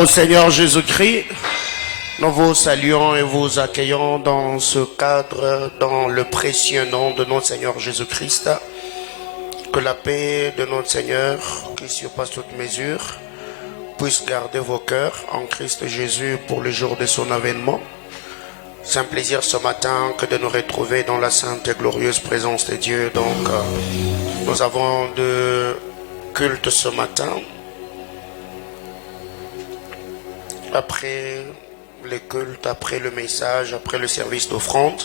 Gloire au Seigneur Jésus-Christ. Nous vous saluons et vous accueillons dans ce cadre, dans le précieux nom de notre Seigneur Jésus-Christ. Que la paix de notre Seigneur, qui surpasse toute mesure, puisse garder vos cœurs en Christ Jésus pour le jour de son avènement. C'est un plaisir ce matin que de nous retrouver dans la sainte et glorieuse présence de Dieu. Donc, nous avons deux cultes ce matin. Après les cultes, après le message, après le service d'offrande,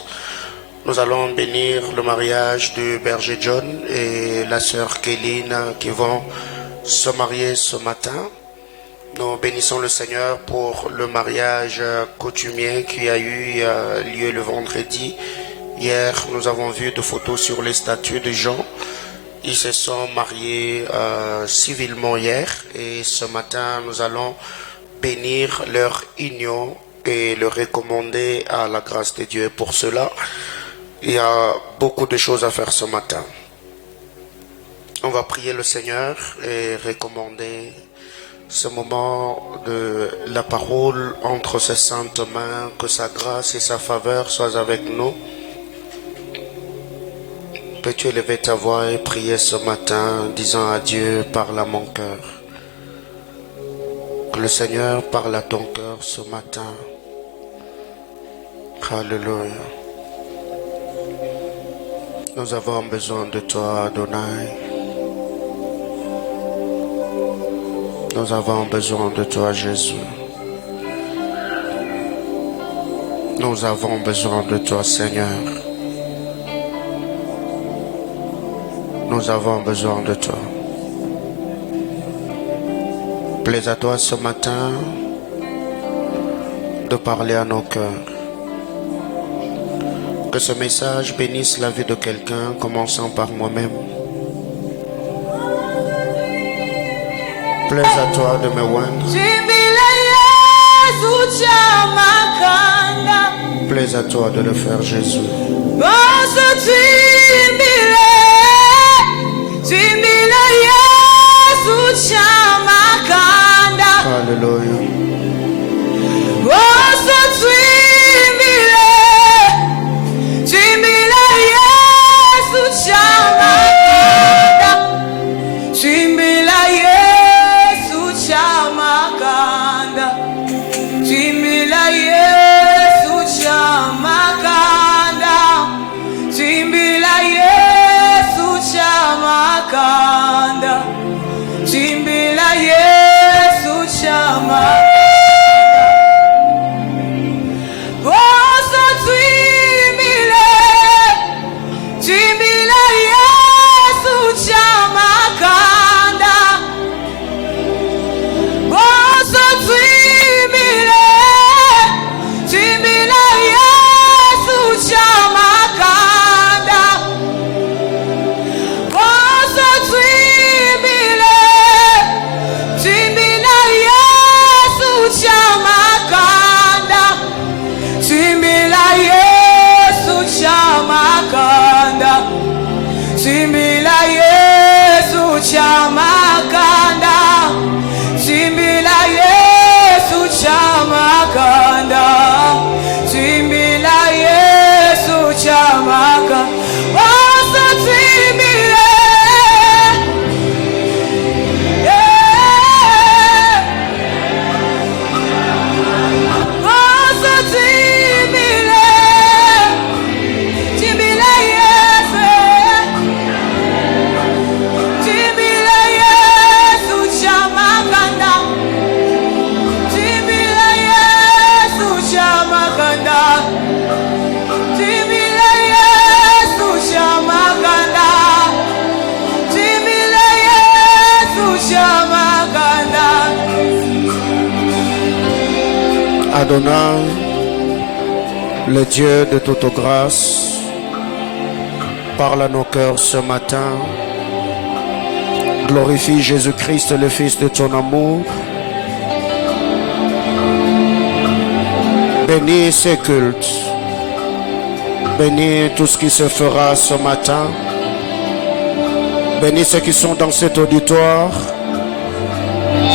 nous allons bénir le mariage du berger John et la sœur Kéline qui vont se marier ce matin. Nous bénissons le Seigneur pour le mariage coutumier qui a eu lieu le vendredi. Hier, nous avons vu des photos sur les statues de gens. Ils se sont mariés civilement hier et ce matin, nous allons bénir leur union et le recommander à la grâce de Dieu. Pour cela, il y a beaucoup de choses à faire ce matin. On va prier le Seigneur et recommander ce moment de la parole entre ses saintes mains, que sa grâce et sa faveur soient avec nous. Peux-tu élever ta voix et prier ce matin, disant à Dieu, parle à mon cœur. Que le Seigneur parle à ton cœur ce matin. Alléluia. Nous avons besoin de toi, Adonai. Nous avons besoin de toi, Jésus. Nous avons besoin de toi, Seigneur. Nous avons besoin de toi. Plaise à toi ce matin de parler à nos cœurs. Que ce message bénisse la vie de quelqu'un, commençant par moi-même. Plaise à toi de me oindre. Plaise à toi de le faire, Jésus. Alléluia. Adonai, le Dieu de toute grâce, parle à nos cœurs ce matin. Glorifie Jésus-Christ, le Fils de ton amour. Bénis ces cultes. Bénis tout ce qui se fera ce matin. Bénis ceux qui sont dans cet auditoire.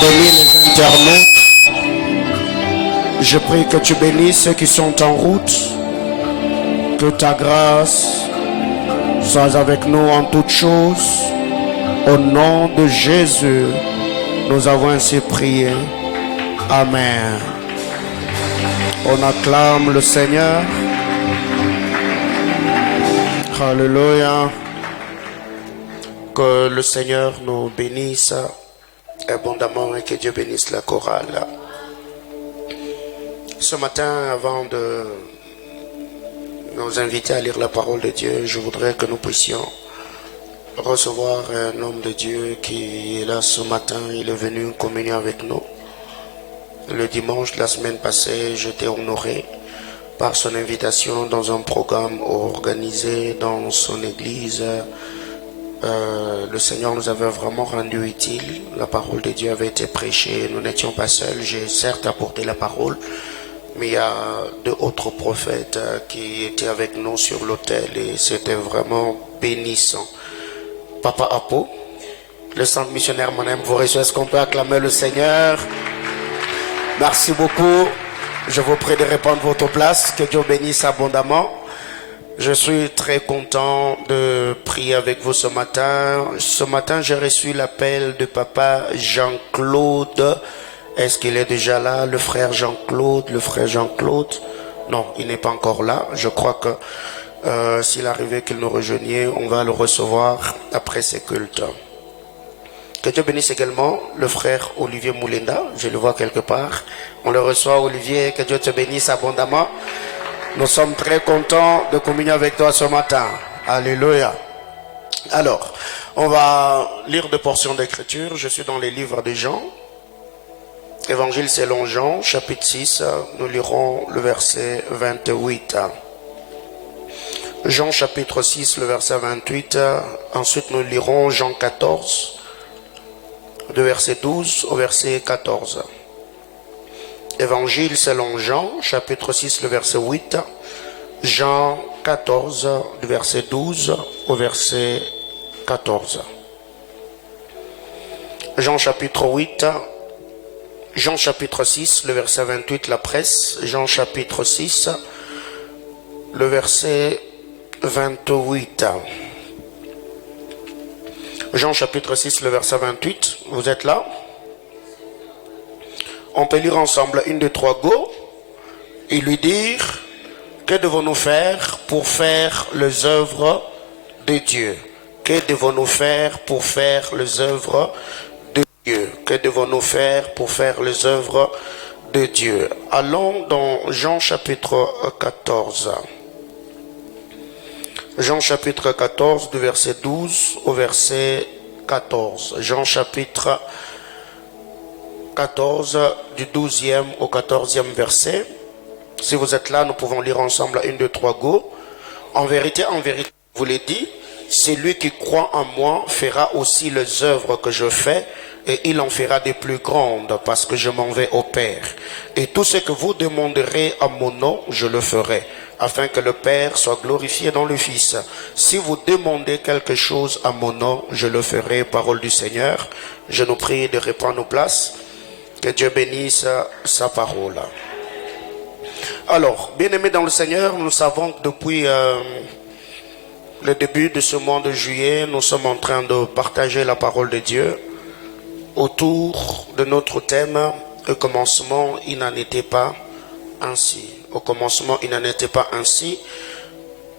Bénis les internautes. Je prie que tu bénisses ceux qui sont en route, que ta grâce soit avec nous en toutes choses. Au nom de Jésus, nous avons ainsi prié. Amen. On acclame le Seigneur. Alléluia. Que le Seigneur nous bénisse abondamment et que Dieu bénisse la chorale. Ce matin, avant de nous inviter à lire la parole de Dieu, je voudrais que nous puissions recevoir un homme de Dieu qui est là ce matin. Il est venu communier avec nous. Le dimanche de la semaine passée, j'étais honoré par son invitation dans un programme organisé dans son église. Le Seigneur nous avait vraiment rendu utile. La parole de Dieu avait été prêchée. Nous n'étions pas seuls. J'ai certes apporté la parole, mais il y a deux autres prophètes qui étaient avec nous sur l'autel et c'était vraiment bénissant. Papa Apo, le centre missionnaire Monem, vous reçoit. Est-ce qu'on peut acclamer le Seigneur? Merci beaucoup. Je vous prie de répondre votre place. Que Dieu bénisse abondamment. Je suis très content de prier avec vous ce matin. Ce matin, j'ai reçu l'appel de papa Jean-Claude. Est-ce qu'il est déjà là, le frère Jean-Claude? Le frère Jean-Claude? Non, il n'est pas encore là. Je crois que s'il arrivait qu'il nous rejoignait, on va le recevoir après ces cultes. Que Dieu bénisse également le frère Olivier Moulenda. Je le vois quelque part. On le reçoit, Olivier. Que Dieu te bénisse abondamment. Nous sommes très contents de communier avec toi ce matin. Alléluia. Alors, on va lire deux portions d'écriture. Je suis dans les livres de Jean. Évangile selon Jean, chapitre 6. Nous lirons le verset 28. Jean chapitre 6, le verset 28. Ensuite, nous lirons Jean 14, de verset 12 au verset 14. Évangile selon Jean, chapitre 6, le verset 8. Jean 14, du verset 12 au verset 14. Jean chapitre 8, Jean chapitre 6, le verset 28, la presse. Jean chapitre 6, le verset 28. Jean chapitre 6, le verset 28. Vous êtes là? On peut lire ensemble 1, 2, 3, go. Et lui dire, que devons-nous faire pour faire les œuvres de Dieu? Que devons-nous faire pour faire les œuvres de Dieu? Que devons-nous faire pour faire les œuvres de Dieu? Allons dans Jean chapitre 14. Jean chapitre 14, du verset 12 au verset 14. Jean chapitre 14, du 12e au 14e verset. Si vous êtes là, nous pouvons lire ensemble 1, 2, 3, go. En vérité, je vous l'ai dit, celui qui croit en moi fera aussi les œuvres que je fais, et il en fera des plus grandes, parce que je m'en vais au Père. Et tout ce que vous demanderez à mon nom, je le ferai, afin que le Père soit glorifié dans le Fils. Si vous demandez quelque chose à mon nom, je le ferai, parole du Seigneur. Je nous prie de reprendre nos places. Que Dieu bénisse sa parole. Alors, bien-aimés dans le Seigneur, nous savons que depuis le début de ce mois de juillet, nous sommes en train de partager la parole de Dieu autour de notre thème « Au commencement, il n'en était pas ainsi ». Au commencement, il n'en était pas ainsi.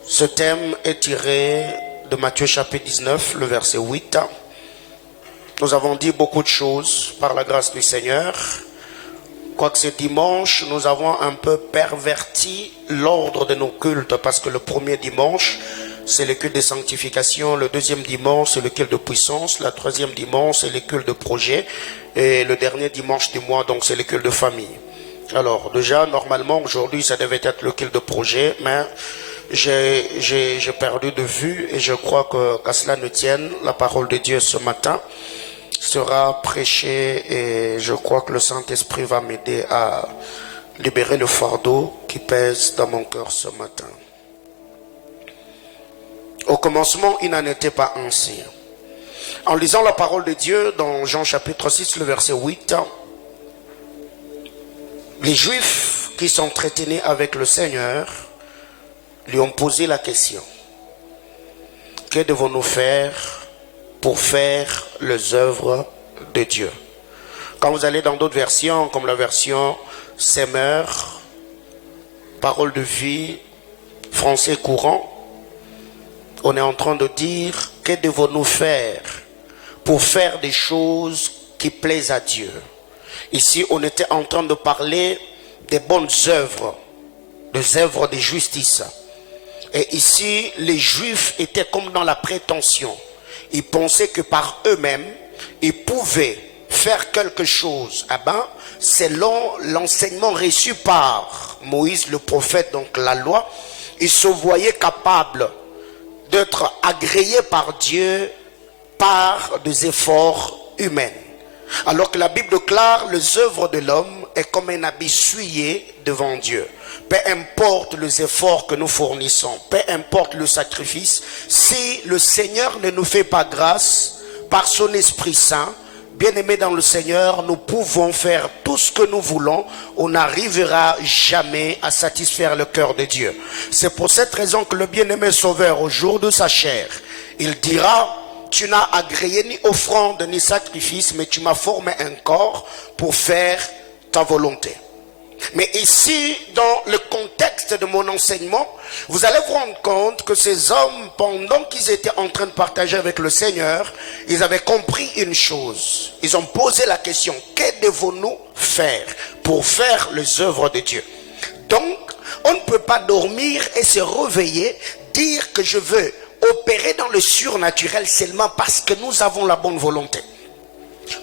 Ce thème est tiré de Matthieu chapitre 19, le verset 8. Nous avons dit beaucoup de choses par la grâce du Seigneur. Quoique ce dimanche, nous avons un peu perverti l'ordre de nos cultes parce que le premier dimanche, c'est le culte de sanctification. Le deuxième dimanche, c'est le culte de puissance. Le troisième dimanche, c'est le culte de projet. Et le dernier dimanche du mois, donc, c'est le culte de famille. Alors, déjà, normalement, aujourd'hui, ça devait être le culte de projet, mais j'ai perdu de vue et je crois qu'à cela ne tienne, la parole de Dieu ce matin sera prêchée et je crois que le Saint-Esprit va m'aider à libérer le fardeau qui pèse dans mon cœur ce matin. Au commencement, il n'en était pas ainsi. En lisant la parole de Dieu dans Jean chapitre 6, le verset 8, les Juifs qui s'entretenaient avec le Seigneur lui ont posé la question: que devons-nous faire pour faire les œuvres de Dieu? Quand vous allez dans d'autres versions, comme la version Semeur, Parole de vie, français courant, on est en train de dire: que devons-nous faire pour faire des choses qui plaisent à Dieu? Ici, on était en train de parler des bonnes œuvres, des œuvres de justice. Et ici, les Juifs étaient comme dans la prétention. Ils pensaient que par eux-mêmes, ils pouvaient faire quelque chose. Ah ben, selon l'enseignement reçu par Moïse, le prophète, donc la loi, ils se voyaient capables d'être agréés par Dieu par des efforts humains. Alors que la Bible déclare: les œuvres de l'homme est comme un habit souillé devant Dieu. Peu importe les efforts que nous fournissons, peu importe le sacrifice, si le Seigneur ne nous fait pas grâce par son Esprit Saint, bien-aimés dans le Seigneur, nous pouvons faire tout ce que nous voulons, on n'arrivera jamais à satisfaire le cœur de Dieu. C'est pour cette raison que le bien-aimé Sauveur, au jour de sa chair, il dira: tu n'as agréé ni offrande ni sacrifice, mais tu m'as formé un corps pour faire ta volonté. Mais ici, dans le contexte de mon enseignement, vous allez vous rendre compte que ces hommes, pendant qu'ils étaient en train de partager avec le Seigneur, ils avaient compris une chose. Ils ont posé la question: que devons-nous faire pour faire les œuvres de Dieu? Donc, on ne peut pas dormir et se réveiller, dire que je veux opérer dans le surnaturel seulement parce que nous avons la bonne volonté.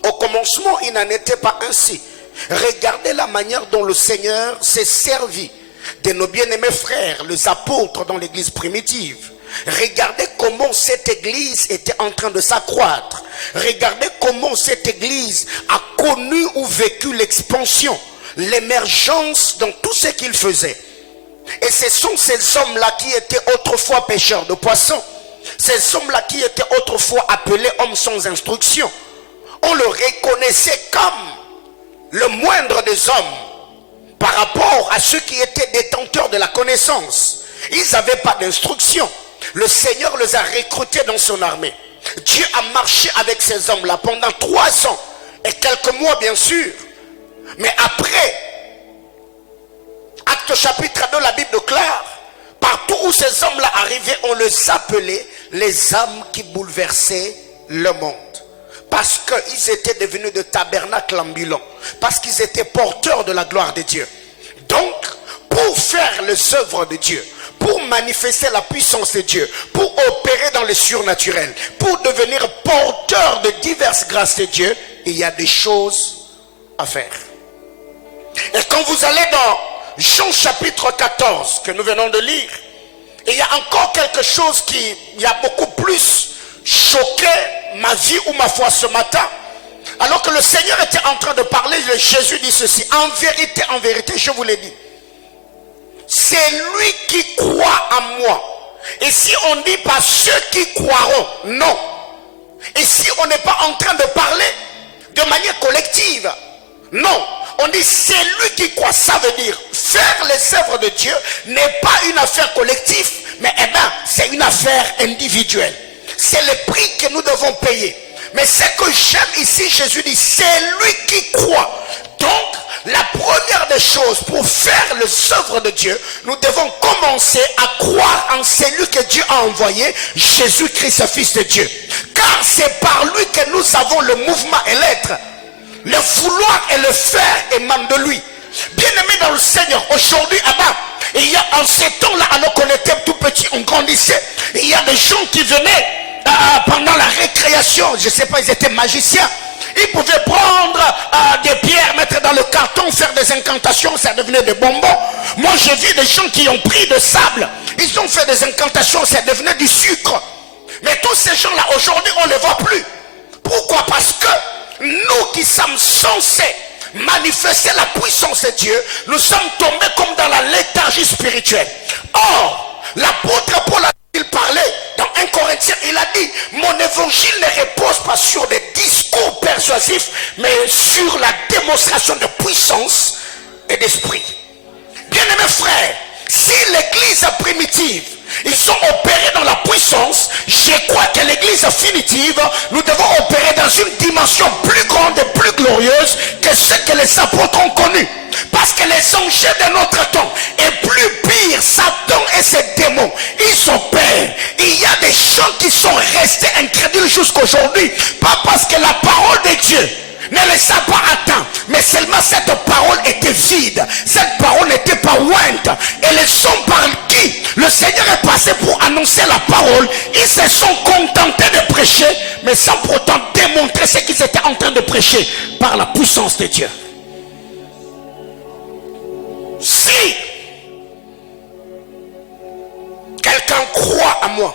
Au commencement, il n'en était pas ainsi. Regardez la manière dont le Seigneur s'est servi de nos bien-aimés frères, les apôtres dans l'église primitive. Regardez comment cette église était en train de s'accroître. Regardez comment cette église a connu ou vécu l'expansion, l'émergence dans tout ce qu'il faisait. Et ce sont ces hommes-là qui étaient autrefois pêcheurs de poissons. Ces hommes-là qui étaient autrefois appelés hommes sans instruction. On le reconnaissait comme le moindre des hommes par rapport à ceux qui étaient détenteurs de la connaissance. Ils n'avaient pas d'instruction. Le Seigneur les a recrutés dans son armée. Dieu a marché avec ces hommes-là pendant 3 ans et quelques mois, bien sûr. Mais après, Acte chapitre 2, la Bible déclare: partout où ces hommes-là arrivaient, on les appelait les âmes qui bouleversaient le monde. Parce qu'ils étaient devenus de tabernacles ambulants. Parce qu'ils étaient porteurs de la gloire de Dieu. Donc, pour faire les œuvres de Dieu, pour manifester la puissance de Dieu, pour opérer dans le surnaturel, pour devenir porteur de diverses grâces de Dieu, il y a des choses à faire. Et quand vous allez dans Jean chapitre 14, que nous venons de lire, il y a encore quelque chose qui a beaucoup plus choqué ma vie ou ma foi ce matin. Alors que le Seigneur était en train de parler, Jésus dit ceci: en vérité, je vous l'ai dit, c'est lui qui croit en moi. Et si on dit pas ceux qui croiront, non. Et si on n'est pas en train de parler de manière collective, non. On dit c'est lui qui croit. Ça veut dire faire les œuvres de Dieu n'est pas une affaire collective, mais c'est une affaire individuelle. C'est le prix que nous devons payer. Mais ce que j'aime ici, Jésus dit c'est lui qui croit. Donc la première des choses pour faire les œuvres de Dieu, nous devons commencer à croire en celui que Dieu a envoyé, Jésus-Christ, Fils de Dieu. Car c'est par lui que nous avons le mouvement et l'être. Le vouloir et le faire émanent de lui. Bien-aimés dans le Seigneur, aujourd'hui, il y a en ces temps-là, alors qu'on était tout petit, on grandissait, il y a des gens qui venaient pendant la récréation, je ne sais pas, ils étaient magiciens. Ils pouvaient prendre des pierres, mettre dans le carton, faire des incantations, ça devenait des bonbons. Moi, j'ai vu des gens qui ont pris de sable, ils ont fait des incantations, ça devenait du sucre. Mais tous ces gens-là, aujourd'hui, on ne les voit plus. Pourquoi? Parce que nous qui sommes censés manifester la puissance de Dieu, nous sommes tombés comme dans la léthargie spirituelle. Or, l'apôtre Paul, il parlait dans 1 Corinthiens, il a dit: mon évangile ne repose pas sur des discours persuasifs, mais sur la démonstration de puissance et d'esprit. frères, si l'église primitive, ils ont opéré dans la puissance, je crois que l'église finitive, nous devons opérer dans une dimension plus grande et plus glorieuse que ce que les apôtres ont connu. Parce que les anges de notre temps, et plus pire, Satan et ses démons, ils opèrent. Il y a des gens qui sont restés incrédules jusqu'aujourd'hui, pas parce que la parole de Dieu ne les a pas atteints, mais seulement cette parole était vide, cette parole n'était pas ointe. Et les hommes par qui le Seigneur est passé pour annoncer la parole, ils se sont contentés de prêcher, mais sans pourtant démontrer ce qu'ils étaient en train de prêcher par la puissance de Dieu. Si quelqu'un croit à moi,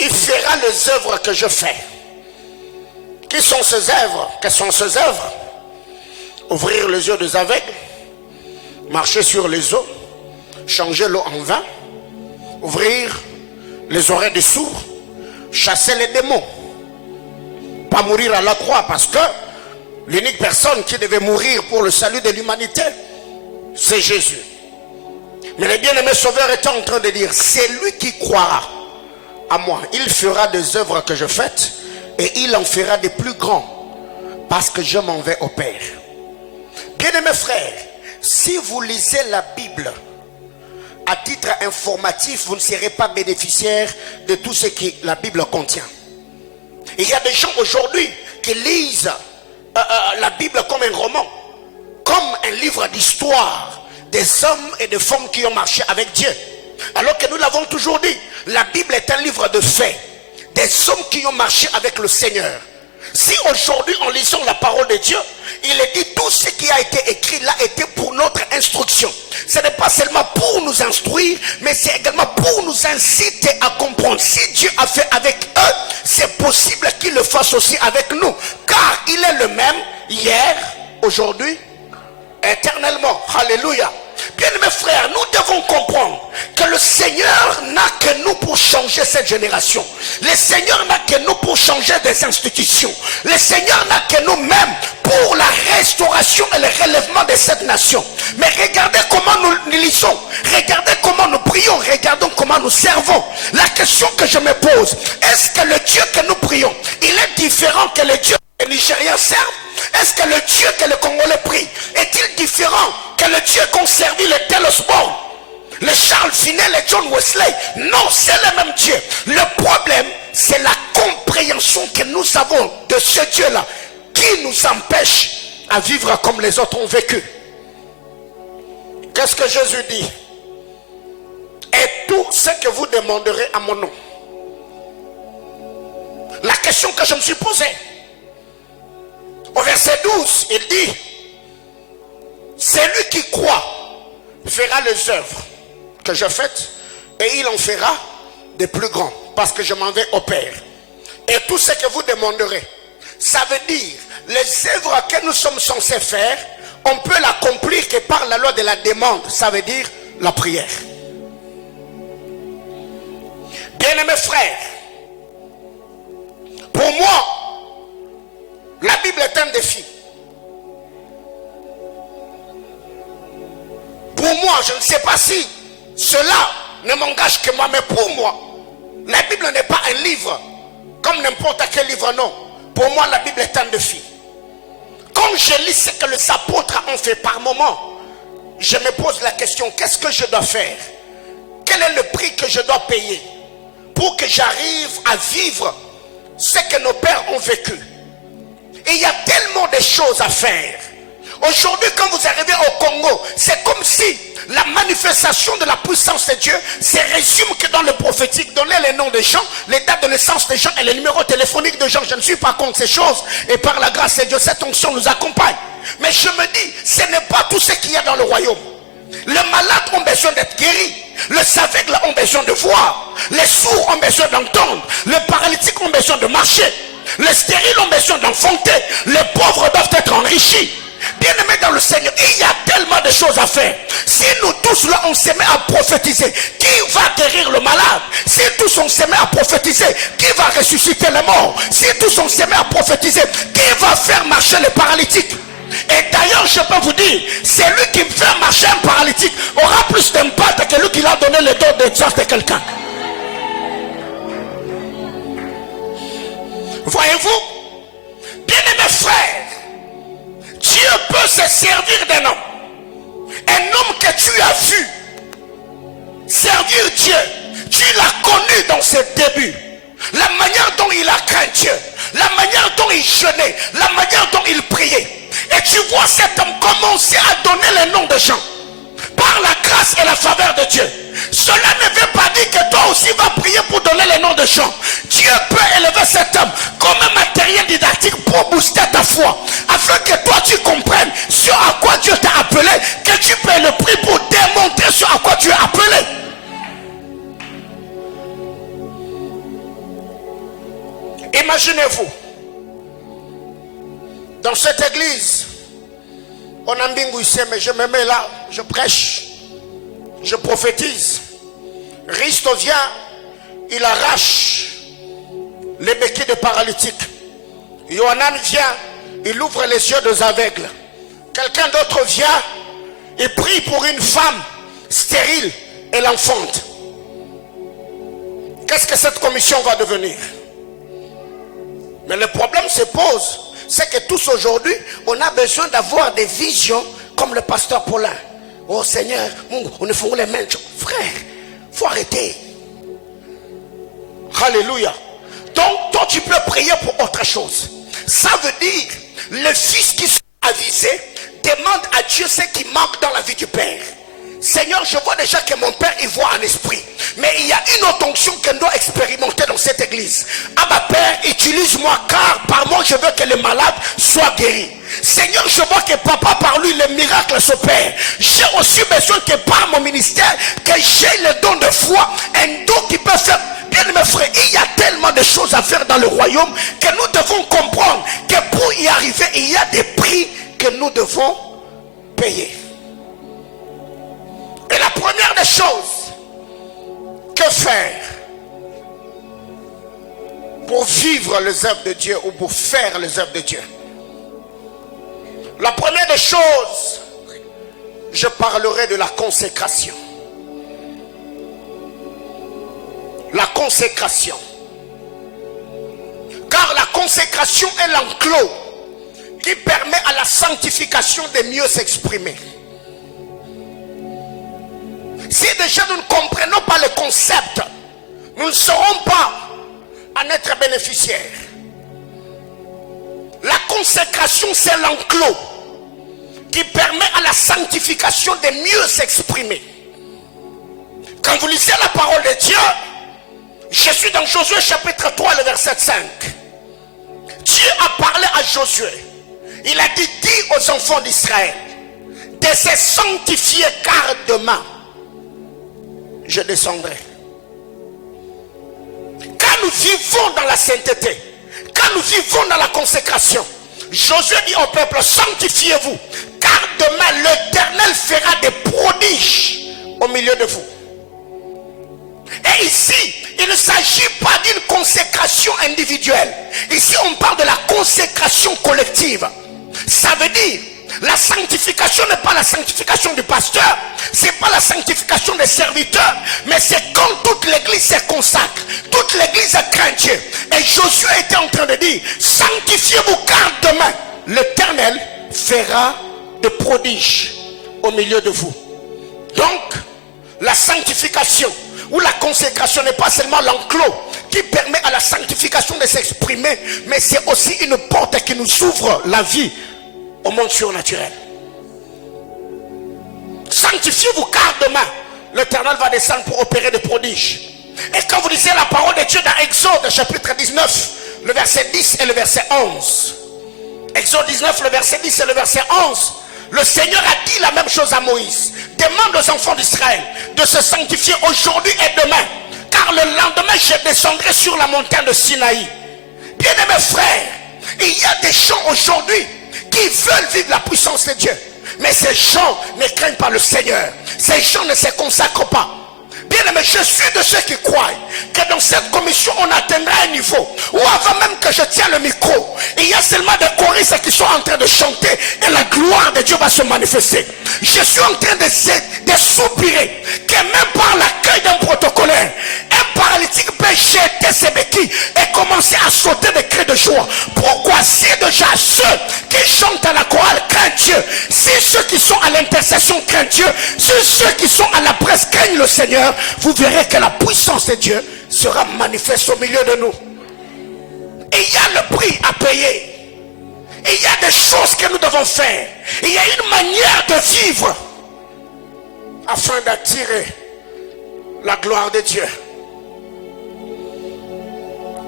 il fera les œuvres que je fais. Qui sont ces œuvres? Quelles sont ces œuvres? Ouvrir les yeux des aveugles, marcher sur les eaux, changer l'eau en vin, ouvrir les oreilles des sourds, chasser les démons. Pas mourir à la croix, parce que l'unique personne qui devait mourir pour le salut de l'humanité, c'est Jésus. Mais le bien-aimé Sauveur était en train de dire, c'est lui qui croira à moi, il fera des œuvres que je fais, et il en fera des plus grands, parce que je m'en vais au Père. Bien-aimés frères, si vous lisez la Bible à titre informatif, vous ne serez pas bénéficiaire de tout ce que la Bible contient. Il y a des gens aujourd'hui qui lisent la Bible comme un roman, comme un livre d'histoire des hommes et des femmes qui ont marché avec Dieu. Alors que nous l'avons toujours dit, la Bible est un livre de faits, des hommes qui ont marché avec le Seigneur. Si aujourd'hui en lisant la parole de Dieu, il est dit tout ce qui a été écrit là était pour notre instruction. Ce n'est pas seulement pour nous instruire, mais c'est également pour nous inciter à comprendre. Si Dieu a fait avec eux, c'est possible qu'il le fasse aussi avec nous. Car il est le même hier, aujourd'hui, éternellement. Alléluia. Bien mes frères, nous devons comprendre que le Seigneur n'a que nous pour changer cette génération. Le Seigneur n'a que nous pour changer des institutions. Le Seigneur n'a que nous-mêmes pour la restauration et le relèvement de cette nation. Mais regardez comment nous lisons, regardez comment nous prions, regardons comment nous servons. La question que je me pose, est-ce que le Dieu que nous prions, il est différent que le Dieu que les Nigériens servent? Est-ce que le Dieu que le Congolais prie est-il différent que le Dieu qu'ont servi les Taylor Osborne, les Charles Finney, les John Wesley? Non, c'est le même Dieu. Le problème, c'est la compréhension que nous avons de ce Dieu-là qui nous empêche à vivre comme les autres ont vécu. Qu'est-ce que Jésus dit? Et tout ce que vous demanderez à mon nom. La question que je me suis posée, au verset 12, il dit, celui qui croit fera les œuvres que je fais et il en fera des plus grands, parce que je m'en vais au Père. Et tout ce que vous demanderez, ça veut dire les œuvres que nous sommes censés faire, on peut l'accomplir que par la loi de la demande, ça veut dire la prière. Bien-aimés frères, pour moi, la Bible est un défi. Pour moi, je ne sais pas si cela ne m'engage que moi, mais pour moi, la Bible n'est pas un livre comme n'importe quel livre, non. Pour moi, la Bible est un défi. Quand je lis ce que les apôtres ont fait par moment, je me pose la question, qu'est-ce que je dois faire? Quel est le prix que je dois payer pour que j'arrive à vivre ce que nos pères ont vécu? Et il y a tellement de choses à faire. Aujourd'hui, quand vous arrivez au Congo, c'est comme si la manifestation de la puissance de Dieu se résume que dans le prophétique. Donner les noms des gens, les dates de naissance des gens et les numéros téléphoniques des gens. Je ne suis pas contre ces choses. Et par la grâce de Dieu, cette onction nous accompagne. Mais je me dis, ce n'est pas tout ce qu'il y a dans le royaume. Les malades ont besoin d'être guéris. Les aveugles ont besoin de voir. Les sourds ont besoin d'entendre. Les paralytiques ont besoin de marcher. Les stériles ont besoin d'enfanter. Les pauvres doivent être enrichis. Bien-aimés dans le Seigneur, il y a tellement de choses à faire. Si nous tous là on se met à prophétiser, qui va guérir le malade? Si tous on se met à prophétiser, qui va ressusciter les morts? Si tous on se met à prophétiser, qui va faire marcher les paralytiques? Et d'ailleurs, je peux vous dire, c'est lui qui fait marcher un paralytique aura plus d'impact que lui qui l'a donné le don d'exorcer quelqu'un. Voyez-vous, bien-aimés frères, Dieu peut se servir d'un homme. Un homme que tu as vu servir Dieu. Tu l'as connu dans ses débuts. La manière dont il a craint Dieu. La manière dont il jeûnait. La manière dont il priait. Et tu vois cet homme commencer à donner les noms de gens. Par la grâce et la faveur de Dieu. Cela ne veut pas dire que toi aussi vas prier pour donner les noms de gens. Dieu peut élever cet homme comme un matériel didactique pour booster ta foi. Afin que toi tu comprennes sur à quoi Dieu t'a appelé. Que tu payes le prix pour démontrer sur à quoi tu es appelé. Imaginez-vous, dans cette église, on a mbingu ici, mais je me mets là, je prêche, je prophétise. Risto vient, il arrache les béquilles de paralytiques. Yohanan vient, il ouvre les yeux des aveugles. Quelqu'un d'autre vient, il prie pour une femme stérile et l'enfante. Qu'est-ce que cette commission va devenir? Mais le problème se pose, c'est que tous aujourd'hui, on a besoin d'avoir des visions comme le pasteur Paulin. Oh Seigneur, on est font les mains. Frère, il faut arrêter. Alléluia. Donc, toi tu peux prier pour autre chose. Ça veut dire, le fils qui sont avisés demande à Dieu ce qui manque dans la vie du Père. Seigneur, je vois déjà que mon Père il voit en esprit. Mais il y a une autre onction qu'on doit expérimenter dans cette église. Ah ma Père, utilise-moi car par moi je veux que les malades soient guéris. Seigneur, je vois que papa par lui les miracles s'opèrent. J'ai aussi besoin que par mon ministère, que j'ai le don de foi, un don qui peut faire. Bien mes frères, il y a tellement de choses à faire dans le royaume que nous devons comprendre que pour y arriver, il y a des prix que nous devons payer. Et la première des choses, que faire pour vivre les œuvres de Dieu ou pour faire les œuvres de Dieu? La première des choses, je parlerai de la consécration. La consécration. Car la consécration est l'enclos qui permet à la sanctification de mieux s'exprimer. Si déjà nous ne comprenons pas le concept, nous ne serons pas en être bénéficiaires. La consécration, c'est l'enclos qui permet à la sanctification de mieux s'exprimer. Quand vous lisez la parole de Dieu, je suis dans Josué chapitre 3, le verset 5. Dieu a parlé à Josué. Il a dit, dis aux enfants d'Israël de se sanctifier car demain je descendrai. Quand nous vivons dans la sainteté, quand nous vivons dans la consécration, Josué dit au peuple, sanctifiez-vous, car demain l'Éternel fera des prodiges au milieu de vous. Et ici, il ne s'agit pas d'une consécration individuelle. Ici, on parle de la consécration collective. Ça veut dire, la sanctification n'est pas la sanctification du pasteur, c'est pas la sanctification des serviteurs, mais c'est quand toute l'église se consacre, toute l'église craint Dieu. Et Josué était en train de dire, sanctifiez-vous car demain l'Éternel fera des prodiges au milieu de vous. Donc, la sanctification ou la consécration n'est pas seulement l'enclos qui permet à la sanctification de s'exprimer, mais c'est aussi une porte qui nous ouvre la vie au monde surnaturel. Sanctifiez-vous car demain l'Éternel va descendre pour opérer des prodiges. Et quand vous lisez la parole de Dieu dans Exode chapitre 19, le verset 10 et le verset 11. Exode 19, le verset 10 et le verset 11. Le Seigneur a dit la même chose à Moïse. Demande aux enfants d'Israël de se sanctifier aujourd'hui et demain, car le lendemain je descendrai sur la montagne de Sinaï. Bien-aimés frères, il y a des gens aujourd'hui qui veulent vivre la puissance de Dieu, mais ces gens ne craignent pas le Seigneur. Ces gens ne se consacrent pas. Bien aimé, je suis de ceux qui croient que dans cette commission, on atteindra un niveau où avant même que je tienne le micro, il y a seulement des choristes qui sont en train de chanter et la gloire de Dieu va se manifester. Je suis en train de soupirer que même par l'accueil d'un protocolaire, un paralytique peut jeter ses béquilles et commencer à sauter des cris de joie. Pourquoi? Si déjà ceux qui chantent à la chorale craignent Dieu, si ceux qui sont à l'intercession craignent Dieu, si ceux qui sont à la presse craignent le Seigneur, vous verrez que la puissance de Dieu sera manifeste au milieu de nous. Et il y a le prix à payer. Et il y a des choses que nous devons faire. Il y a une manière de vivre afin d'attirer la gloire de Dieu.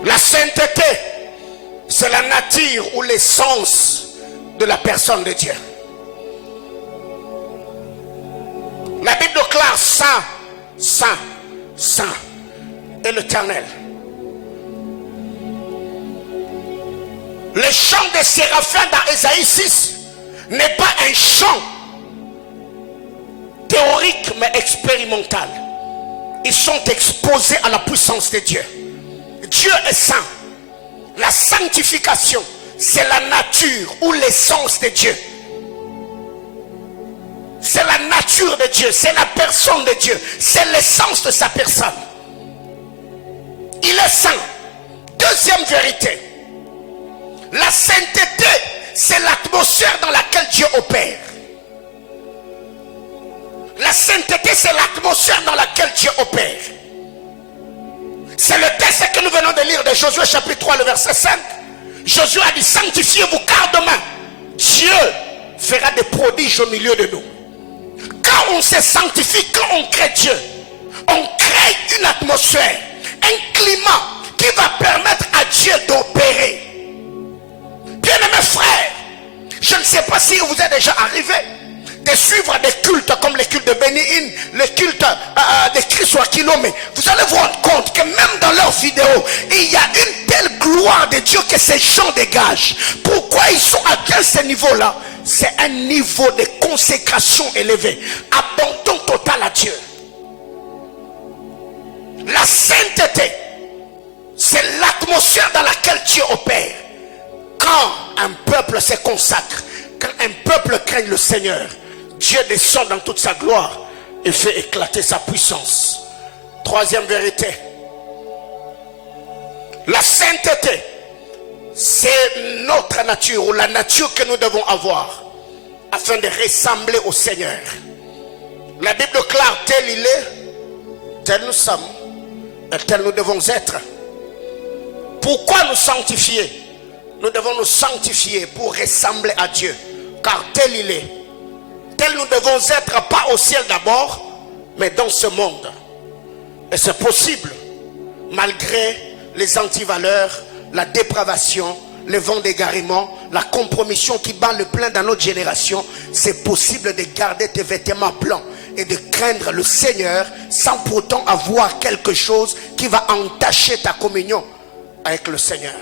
La sainteté, c'est la nature ou l'essence de la personne de Dieu. La Bible déclare saint, saint, saint et l'Éternel. Le chant des séraphins dans Ésaïe 6 n'est pas un chant théorique mais expérimental. Ils sont exposés à la puissance de Dieu. Dieu est saint. La sanctification, c'est la nature ou l'essence de Dieu. C'est la nature de Dieu, c'est la personne de Dieu, c'est l'essence de sa personne. Il est saint. Deuxième vérité, la sainteté, c'est l'atmosphère dans laquelle Dieu opère. La sainteté, c'est l'atmosphère dans laquelle Dieu opère. C'est le texte que nous venons de lire de Josué chapitre 3, le verset 5. Josué a dit, sanctifiez-vous car demain, Dieu fera des prodiges au milieu de nous. Quand on se sanctifie, quand on crée Dieu, on crée une atmosphère, un climat qui va permettre à Dieu d'opérer. Bien-aimés frères, je ne sais pas si vous êtes déjà arrivé de suivre des cultes comme le culte de Béni-In, le culte de Christ Wakilo, mais vous allez vous rendre compte que même dans leurs vidéos, il y a une telle gloire de Dieu que ces gens dégagent. Pourquoi ils sont à ce niveau-là? C'est un niveau de consécration élevé, abandon total à Dieu. La sainteté, c'est l'atmosphère dans laquelle Dieu opère. Quand un peuple se consacre, quand un peuple craint le Seigneur, Dieu descend dans toute sa gloire et fait éclater sa puissance. Troisième vérité, la sainteté, c'est notre nature ou la nature que nous devons avoir afin de ressembler au Seigneur. La Bible déclare tel il est, tel nous sommes et tel nous devons être. Pourquoi nous sanctifier? Nous devons nous sanctifier pour ressembler à Dieu, car tel il est, tel nous devons être, pas au ciel d'abord, mais dans ce monde. Et c'est possible, malgré les antivaleurs, la dépravation, le vent d'égarement, la compromission qui bat le plein dans notre génération. C'est possible de garder tes vêtements blancs et de craindre le Seigneur sans pourtant avoir quelque chose qui va entacher ta communion avec le Seigneur.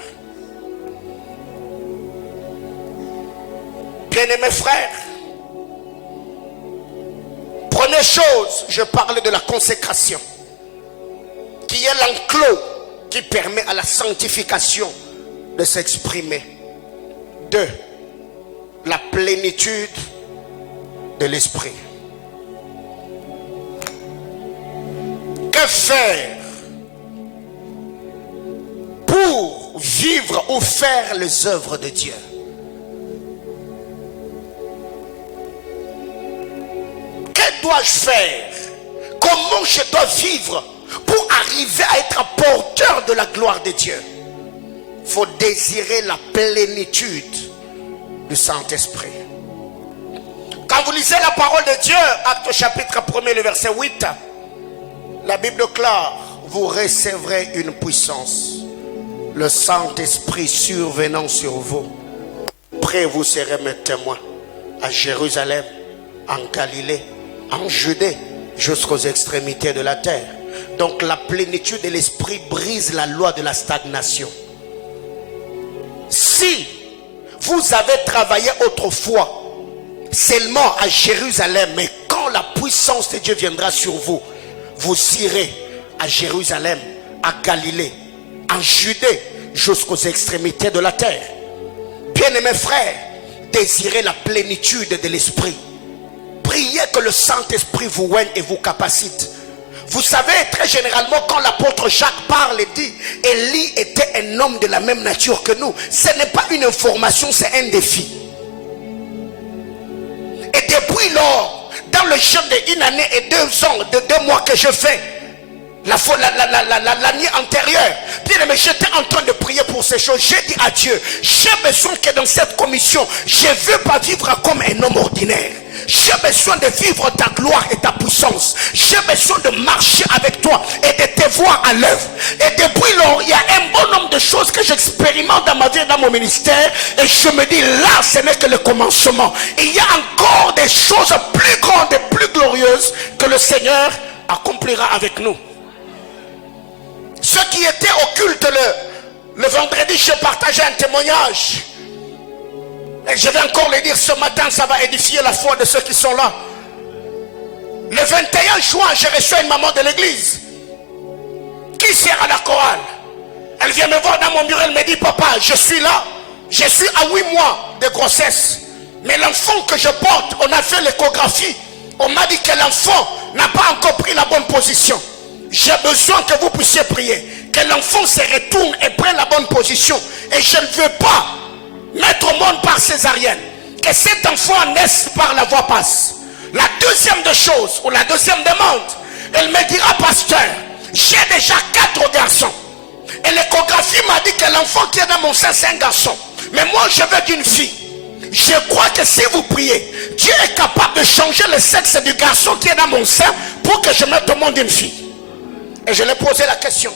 Bien-aimés frères, première chose, je parle de la consécration, qui est l'enclos qui permet à la sanctification de s'exprimer. 2. La plénitude de l'esprit. Que faire pour vivre ou faire les œuvres de Dieu? Que dois-je faire? Comment je dois vivre pour arriver à être porteur de la gloire de Dieu? Il faut désirer la plénitude du Saint-Esprit. Quand vous lisez la parole de Dieu, Acte chapitre 1, le verset 8, la Bible déclare, vous recevrez une puissance, le Saint-Esprit survenant sur vous. Après vous serez mes témoins à Jérusalem, en Galilée, en Judée, jusqu'aux extrémités de la terre. Donc la plénitude de l'esprit brise la loi de la stagnation. Si vous avez travaillé autrefois seulement à Jérusalem, mais quand la puissance de Dieu viendra sur vous, vous irez à Jérusalem, à Galilée, en Judée, jusqu'aux extrémités de la terre. Bien-aimés frères, désirez la plénitude de l'esprit. Priez que le Saint-Esprit vous oigne et vous capacite. Vous savez, très généralement, quand l'apôtre Jacques parle et dit Élie était un homme de la même nature que nous, ce n'est pas une information, c'est un défi. Et depuis lors, dans le jeûne de 1 année et 2 ans, de 2 mois que je fais, l'année antérieure, bien aimé, j'étais en train de prier pour ces choses. J'ai dit à Dieu, j'ai besoin que dans cette commission, je ne veux pas vivre comme un homme ordinaire. J'ai besoin de vivre ta gloire et ta puissance. J'ai besoin de marcher avec toi et de te voir à l'œuvre. Et depuis lors, il y a un bon nombre de choses que j'expérimente dans ma vie et dans mon ministère. Et je me dis, là, ce n'est que le commencement. Il y a encore des choses plus grandes et plus glorieuses que le Seigneur accomplira avec nous. Ceux qui étaient au culte le vendredi, je partageais un témoignage. Et je vais encore le dire ce matin, ça va édifier la foi de ceux qui sont là. Le 21 juin, j'ai reçu une maman de l'église qui sert à la chorale. Elle vient me voir dans mon bureau, elle me dit, papa, je suis là. Je suis à 8 mois de grossesse. Mais l'enfant que je porte, on a fait l'échographie. On m'a dit que l'enfant n'a pas encore pris la bonne position. J'ai besoin que vous puissiez prier. Que l'enfant se retourne et prenne la bonne position. Et je ne veux pas mettre au monde par césarienne. Que cet enfant naisse par la voie basse. La deuxième des choses, ou la deuxième demande, elle me dira, pasteur, j'ai déjà 4 garçons. Et l'échographie m'a dit que l'enfant qui est dans mon sein, c'est un garçon. Mais moi, je veux d'une fille. Je crois que si vous priez, Dieu est capable de changer le sexe du garçon qui est dans mon sein pour que je mette au monde une fille. Et je lui ai posé la question.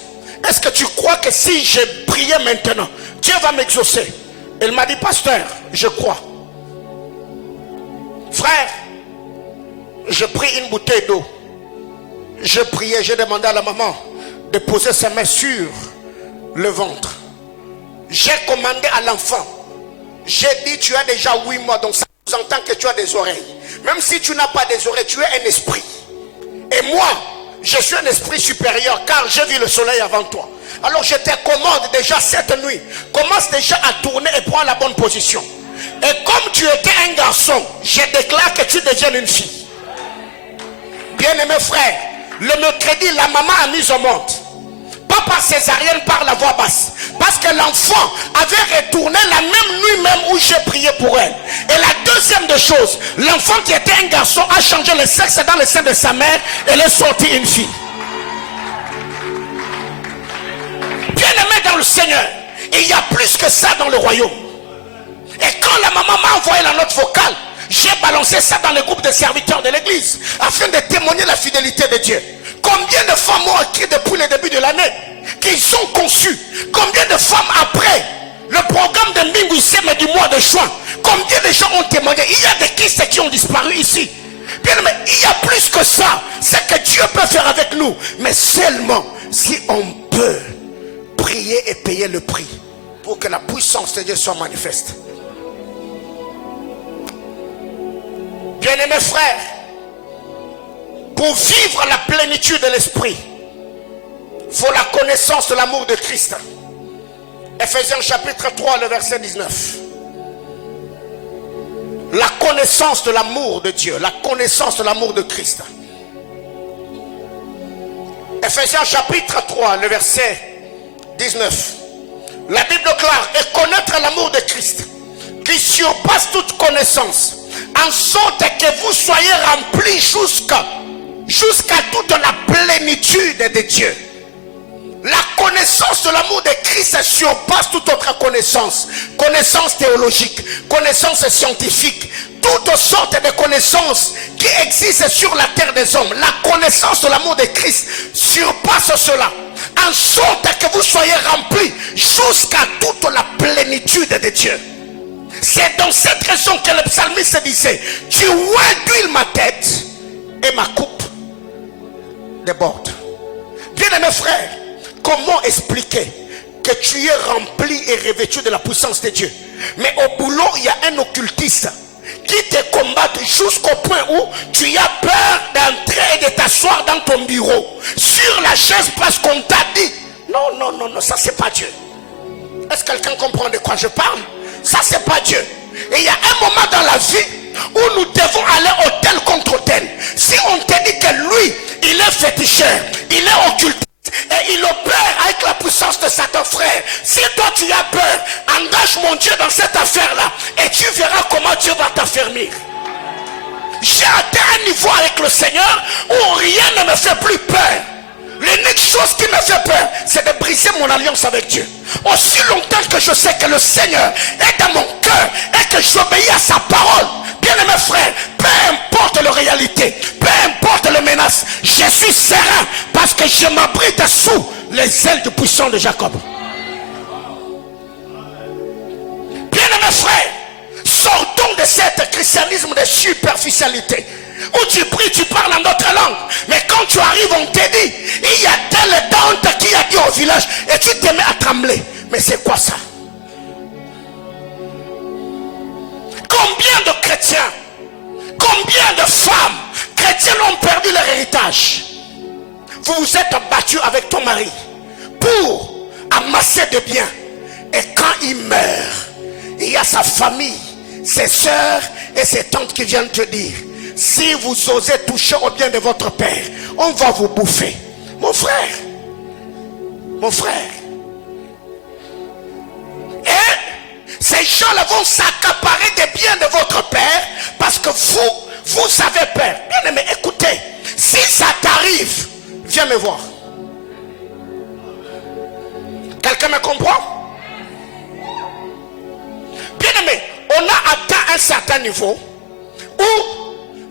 Est-ce que tu crois que si je priais maintenant, Dieu va m'exaucer? Elle m'a dit, pasteur, je crois. Frère, je pris une bouteille d'eau. Je priais, j'ai demandé à la maman de poser sa main sur le ventre. J'ai commandé à l'enfant. J'ai dit, tu as déjà 8 mois, donc ça sous-entend que tu as des oreilles. Même si tu n'as pas des oreilles, tu es un esprit. Et moi, je suis un esprit supérieur, car j'ai vu le soleil avant toi. Alors je te commande déjà cette nuit, commence déjà à tourner et prends la bonne position. Et comme tu étais un garçon, je déclare que tu deviens une fille. Bien-aimé frère, le mercredi, la maman a mis au monde. Pas par césarienne, par la voix basse. Parce que l'enfant avait retourné la même nuit même où j'ai prié pour elle. Et la deuxième des choses, l'enfant qui était un garçon a changé le sexe dans le sein de sa mère et elle est sortie une fille. Bien-aimé dans le Seigneur, il y a plus que ça dans le royaume. Et quand la maman m'a envoyé la note vocale, j'ai balancé ça dans le groupe de serviteurs de l'église afin de témoigner la fidélité de Dieu. Combien de femmes ont écrit depuis le début de l'année qu'ils ont conçu? Combien de femmes après le programme de Mbingu Seme du mois de juin? Combien de gens ont témoigné? Il y a des kistes qui ont disparu ici. Bien, mais il y a plus que ça. C'est que Dieu peut faire avec nous. Mais seulement si on peut prier et payer le prix pour que la puissance de Dieu soit manifeste. Bien-aimés frères, pour vivre la plénitude de l'esprit, il faut la connaissance de l'amour de Christ. Ephésiens chapitre 3, le verset 19. La connaissance de l'amour de Dieu, la connaissance de l'amour de Christ. Ephésiens chapitre 3, le verset 19. La Bible déclare, et connaître l'amour de Christ, qui surpasse toute connaissance, en sorte que vous soyez remplis jusqu'à toute la plénitude de Dieu. La connaissance de l'amour de Christ surpasse toute autre connaissance. Connaissance théologique, connaissance scientifique, toutes sortes de connaissances qui existent sur la terre des hommes. La connaissance de l'amour de Christ surpasse cela, en sorte que vous soyez remplis jusqu'à toute la plénitude de Dieu. C'est dans cette raison que le psalmiste disait, tu oins ma tête et ma coupe déborde. Bien-aimés frères, comment expliquer que tu es rempli et revêtu de la puissance de Dieu, mais au boulot il y a un occultiste qui te combattent jusqu'au point où tu as peur d'entrer et de t'asseoir dans ton bureau, sur la chaise parce qu'on t'a dit. Non, non, non, non, ça c'est pas Dieu. Est-ce que quelqu'un comprend de quoi je parle? Ça c'est pas Dieu. Et il y a un moment dans la vie où nous devons aller autel contre autel. Si on te dit que lui, il est féticheur, il est occultiste, et il opère avec la puissance de Satan, frère. Si toi tu as peur, engage mon Dieu dans cette affaire-là, et tu verras comment Dieu va t'affermir. J'ai atteint un niveau avec le Seigneur où rien ne me fait plus peur. L'unique chose qui me fait peur, c'est de briser mon alliance avec Dieu. Aussi longtemps que je sais que le Seigneur est dans mon cœur et que j'obéis à sa parole, bien-aimé frère, peu importe la réalité, peu importe les menaces, je suis serein parce que je m'abrite sous les ailes du puissant de Jacob. Bien-aimé frère, sortons de cet christianisme de superficialité. Où tu pries, tu parles en d'autres langues. Mais quand tu arrives, on te dit, il y a telle tante qui a dit au village, et tu te mets à trembler. Mais c'est quoi ça? Combien de chrétiens, combien de femmes chrétiennes ont perdu leur héritage? Vous vous êtes battu avec ton mari pour amasser des biens. Et quand il meurt, il y a sa famille, ses soeurs et ses tantes qui viennent te dire, si vous osez toucher au bien de votre père, on va vous bouffer. Mon frère, et ces gens-là vont s'accaparer des biens de votre père parce que vous avez peur. Bien aimé, écoutez, si ça t'arrive, viens me voir. Quelqu'un me comprend? Bien aimé, on a atteint un certain niveau où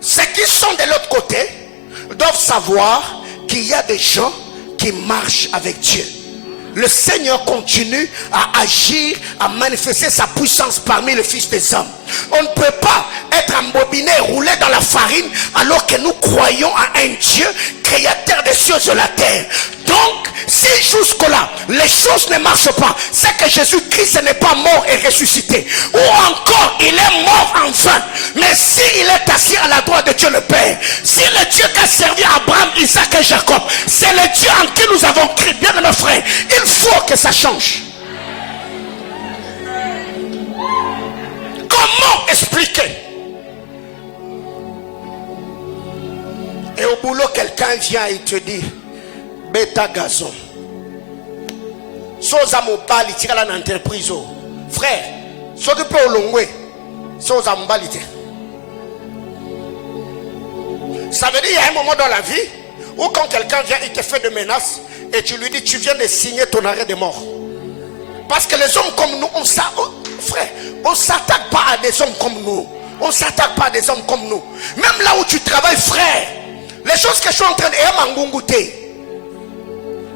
ceux qui sont de l'autre côté doivent savoir qu'il y a des gens qui marchent avec Dieu. Le Seigneur continue à agir, à manifester sa puissance parmi les fils des hommes. On ne peut pas être embobiné et roulé dans la farine alors que nous croyons à un Dieu créateur des cieux et de la terre. Donc, si jusque-là, les choses ne marchent pas, c'est que Jésus-Christ n'est pas mort et ressuscité. Ou encore, il est mort en vain. Mais s'il est assis à la droite de Dieu le Père, si le Dieu qui a servi Abraham, Isaac et Jacob, c'est le Dieu en qui nous avons cru, bien mes frères, il faut que ça change. Comment expliquer? Et au boulot, quelqu'un vient et te dit, bêta gazon. Soza mobali tira la entreprise. Frère, ce que peut l'ongwe, soza mobali. Ça veut dire il y a un moment dans la vie où quand quelqu'un vient et te fait des menaces et tu lui dis tu viens de signer ton arrêt de mort. Parce que les hommes comme nous, frère, on ne s'attaque pas à des hommes comme nous. On ne s'attaque pas à des hommes comme nous. Même là où tu travailles, frère, les choses que je suis en train de dire,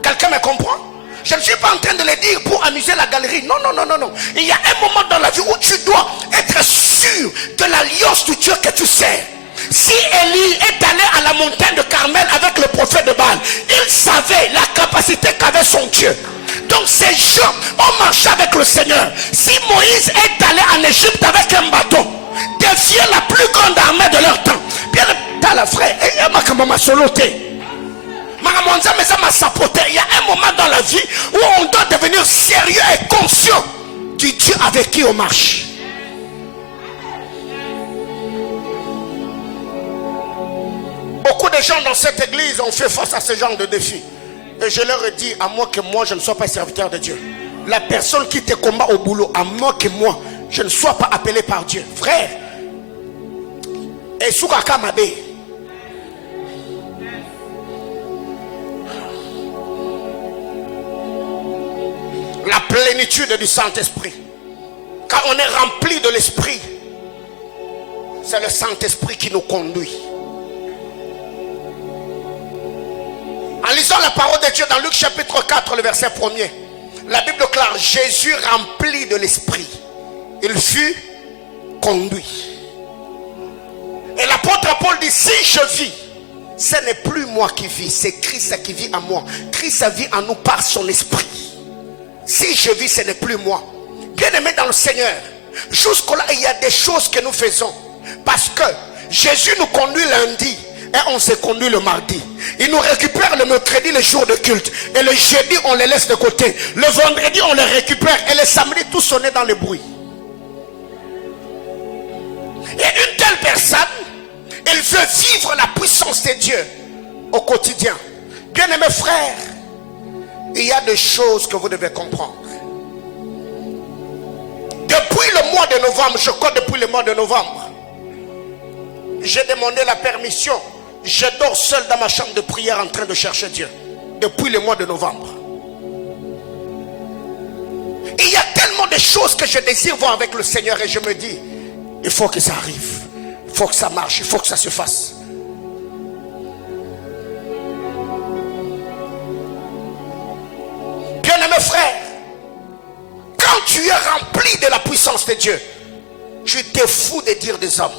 quelqu'un me comprend? Je ne suis pas en train de le dire pour amuser la galerie. Non, non, non, non, non. Il y a un moment dans la vie où tu dois être sûr de l'alliance du Dieu que tu sers. Si Élie est allé à la montagne de Carmel avec le prophète de Baal, il savait la capacité qu'avait son Dieu. Donc ces gens ont marché avec le Seigneur. Si Moïse est allé en Égypte avec un bateau, défier la plus grande armée de leur temps, bien dans la frère, il y a ma soloté. Il y a un moment dans la vie où on doit devenir sérieux et conscient du Dieu avec qui on marche. Beaucoup de gens dans cette église ont fait face à ce genre de défis. Et je leur ai dit, à moins que moi je ne sois pas serviteur de Dieu. La personne qui te combat au boulot, à moins que moi je ne sois pas appelé par Dieu. Frère, et Soukaka Mabe, la plénitude du Saint-Esprit. Quand on est rempli de l'Esprit, c'est le Saint-Esprit qui nous conduit. En lisant la parole de Dieu dans Luc chapitre 4, le verset 1er, la Bible déclare, Jésus rempli de l'Esprit, il fut conduit. Et l'apôtre Paul dit, si je vis, ce n'est plus moi qui vis, c'est Christ qui vit en moi. Christ vit en nous par son Esprit. Si je vis, ce n'est plus moi. Bien aimé dans le Seigneur, jusque-là, il y a des choses que nous faisons. Parce que Jésus nous conduit lundi et on se conduit le mardi. Il nous récupère le mercredi, le jour de culte. Et le jeudi, on les laisse de côté. Le vendredi, on les récupère. Et le samedi, tous on est dans le bruit. Et une telle personne, elle veut vivre la puissance de Dieu au quotidien. Bien-aimés frères, il y a des choses que vous devez comprendre. Depuis le mois de novembre, je crois depuis le mois de novembre, j'ai demandé la permission. Je dors seul dans ma chambre de prière en train de chercher Dieu. Depuis le mois de novembre. Il y a tellement de choses que je désire voir avec le Seigneur et je me dis, il faut que ça arrive. Il faut que ça marche. Il faut que ça se fasse. Bien-aimés frères, quand tu es rempli de la puissance de Dieu, tu te fous de dire des hommes.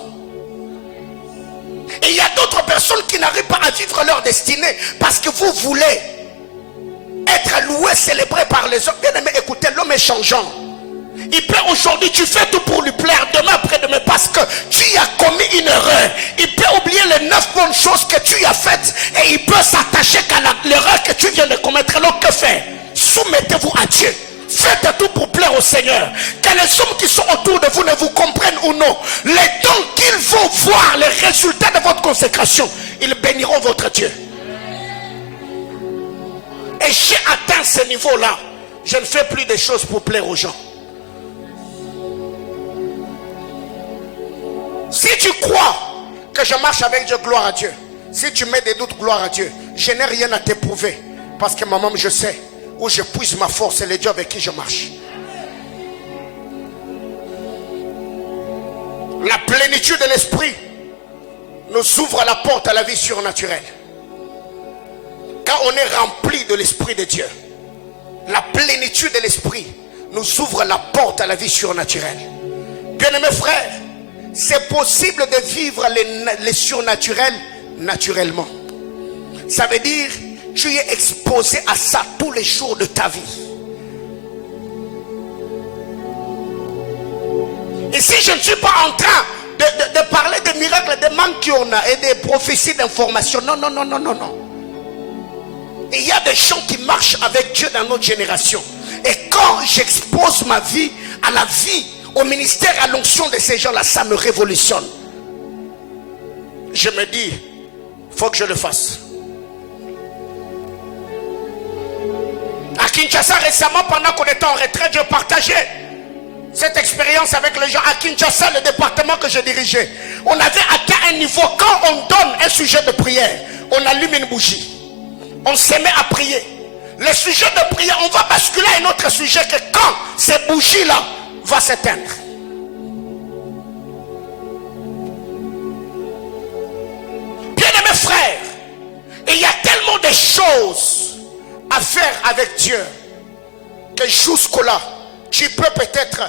Et il y a d'autres personnes qui n'arrivent pas à vivre leur destinée parce que vous voulez être loué, célébré par les hommes. Bien aimé, écoutez, l'homme est changeant. Il peut aujourd'hui, tu fais tout pour lui plaire, demain, après-demain, parce que tu as commis une erreur. Il peut oublier les 9 bonnes choses que tu as faites et il peut s'attacher qu'à l'erreur que tu viens de commettre. Alors que faire? Soumettez-vous à Dieu. Faites tout pour plaire au Seigneur. Que les hommes qui sont autour de vous ne vous comprennent ou non. Les temps qu'ils vont voir les résultats de votre consécration, ils béniront votre Dieu. Et j'ai atteint ce niveau-là. Je ne fais plus de choses pour plaire aux gens. Si tu crois que je marche avec Dieu, gloire à Dieu. Si tu mets des doutes, gloire à Dieu. Je n'ai rien à t'éprouver. Parce que maman, je sais où je puise ma force, c'est le Dieu avec qui je marche. La plénitude de l'esprit nous ouvre la porte à la vie surnaturelle. Quand on est rempli de l'esprit de Dieu, la plénitude de l'esprit nous ouvre la porte à la vie surnaturelle. Bien-aimés frères, c'est possible de vivre les surnaturels naturellement. Ça veut dire tu es exposé à ça tous les jours de ta vie. Et si je ne suis pas en train de parler des miracles, des manques qu'on a et des prophéties d'information, non. Et il y a des gens qui marchent avec Dieu dans notre génération. Et quand j'expose ma vie à la vie, au ministère, à l'onction de ces gens-là, ça me révolutionne. Je me dis, il faut que je le fasse. À Kinshasa, récemment, pendant qu'on était en retraite, je partageais cette expérience avec les gens. À Kinshasa, le département que je dirigeais, on avait atteint un niveau. Quand on donne un sujet de prière, on allume une bougie. On se met à prier. Le sujet de prière, on va basculer à un autre sujet que quand cette bougie-là va s'éteindre. Bien-aimés frères, il y a tellement de choses à faire avec Dieu que jusque-là, tu peux peut-être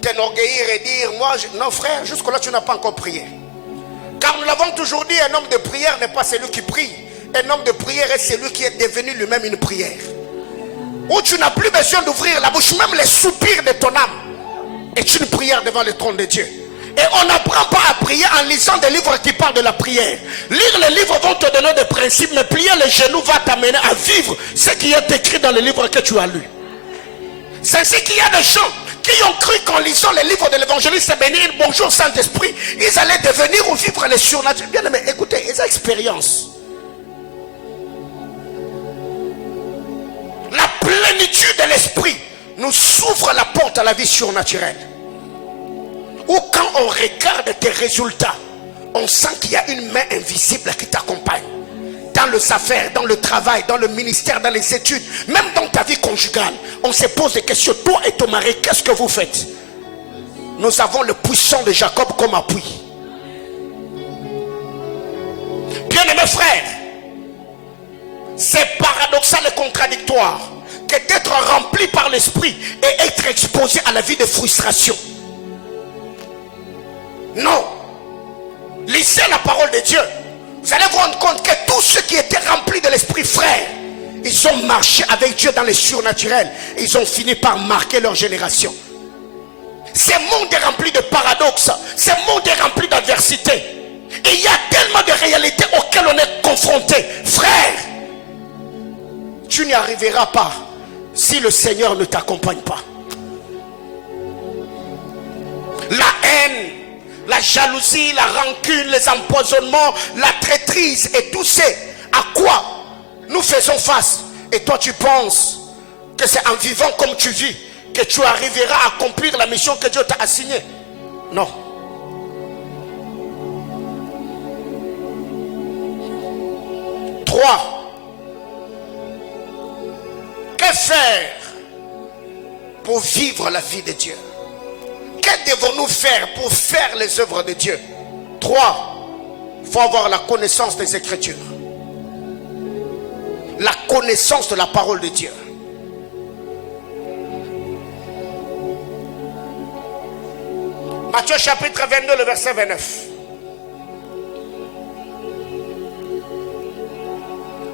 t'enorgueillir et dire, moi, non frère, jusque-là, tu n'as pas encore prié. Car nous l'avons toujours dit, un homme de prière n'est pas celui qui prie. Un homme de prière est celui qui est devenu lui-même une prière. Où tu n'as plus besoin d'ouvrir la bouche, même les soupirs de ton âme est une prière devant le trône de Dieu. Et on n'apprend pas à prier en lisant des livres qui parlent de la prière. Lire les livres vont te donner des principes, mais plier les genoux va t'amener à vivre ce qui est écrit dans les livres que tu as lus. C'est ainsi qu'il y a des gens qui ont cru qu'en lisant les livres de l'évangéliste bénir, bonjour Saint-Esprit, ils allaient devenir ou vivre les surnaturels. Bien aimé, écoutez, ils ont expérience. La plénitude de l'esprit nous ouvre la porte à la vie surnaturelle. Ou quand on regarde tes résultats, on sent qu'il y a une main invisible qui t'accompagne. Dans les affaires, dans le travail, dans le ministère, dans les études, même dans ta vie conjugale, on se pose des questions. Toi et ton mari, qu'est-ce que vous faites? Nous avons le puissant de Jacob comme appui. Bien-aimés frères, c'est paradoxal et contradictoire que d'être rempli par l'esprit et être exposé à la vie de frustration. Non. Lisez la parole de Dieu. Vous allez vous rendre compte que tous ceux qui étaient remplis de l'esprit, frère, ils ont marché avec Dieu dans les surnaturels. Ils ont fini par marquer leur génération. Ce monde est rempli de paradoxes. Ce monde est rempli d'adversité. Et il y a tellement de réalités auxquelles on est confronté. Frère, tu n'y arriveras pas si le Seigneur ne t'accompagne pas. La haine, la jalousie, la rancune, les empoisonnements, la traîtrise et tout ce à quoi nous faisons face. Et toi tu penses que c'est en vivant comme tu vis que tu arriveras à accomplir la mission que Dieu t'a assignée. Non. Trois. Que faire pour vivre la vie de Dieu? Que devons-nous faire pour faire les œuvres de Dieu? 3. Il faut avoir la connaissance des Écritures. La connaissance de la parole de Dieu. Matthieu chapitre 22, le verset 29.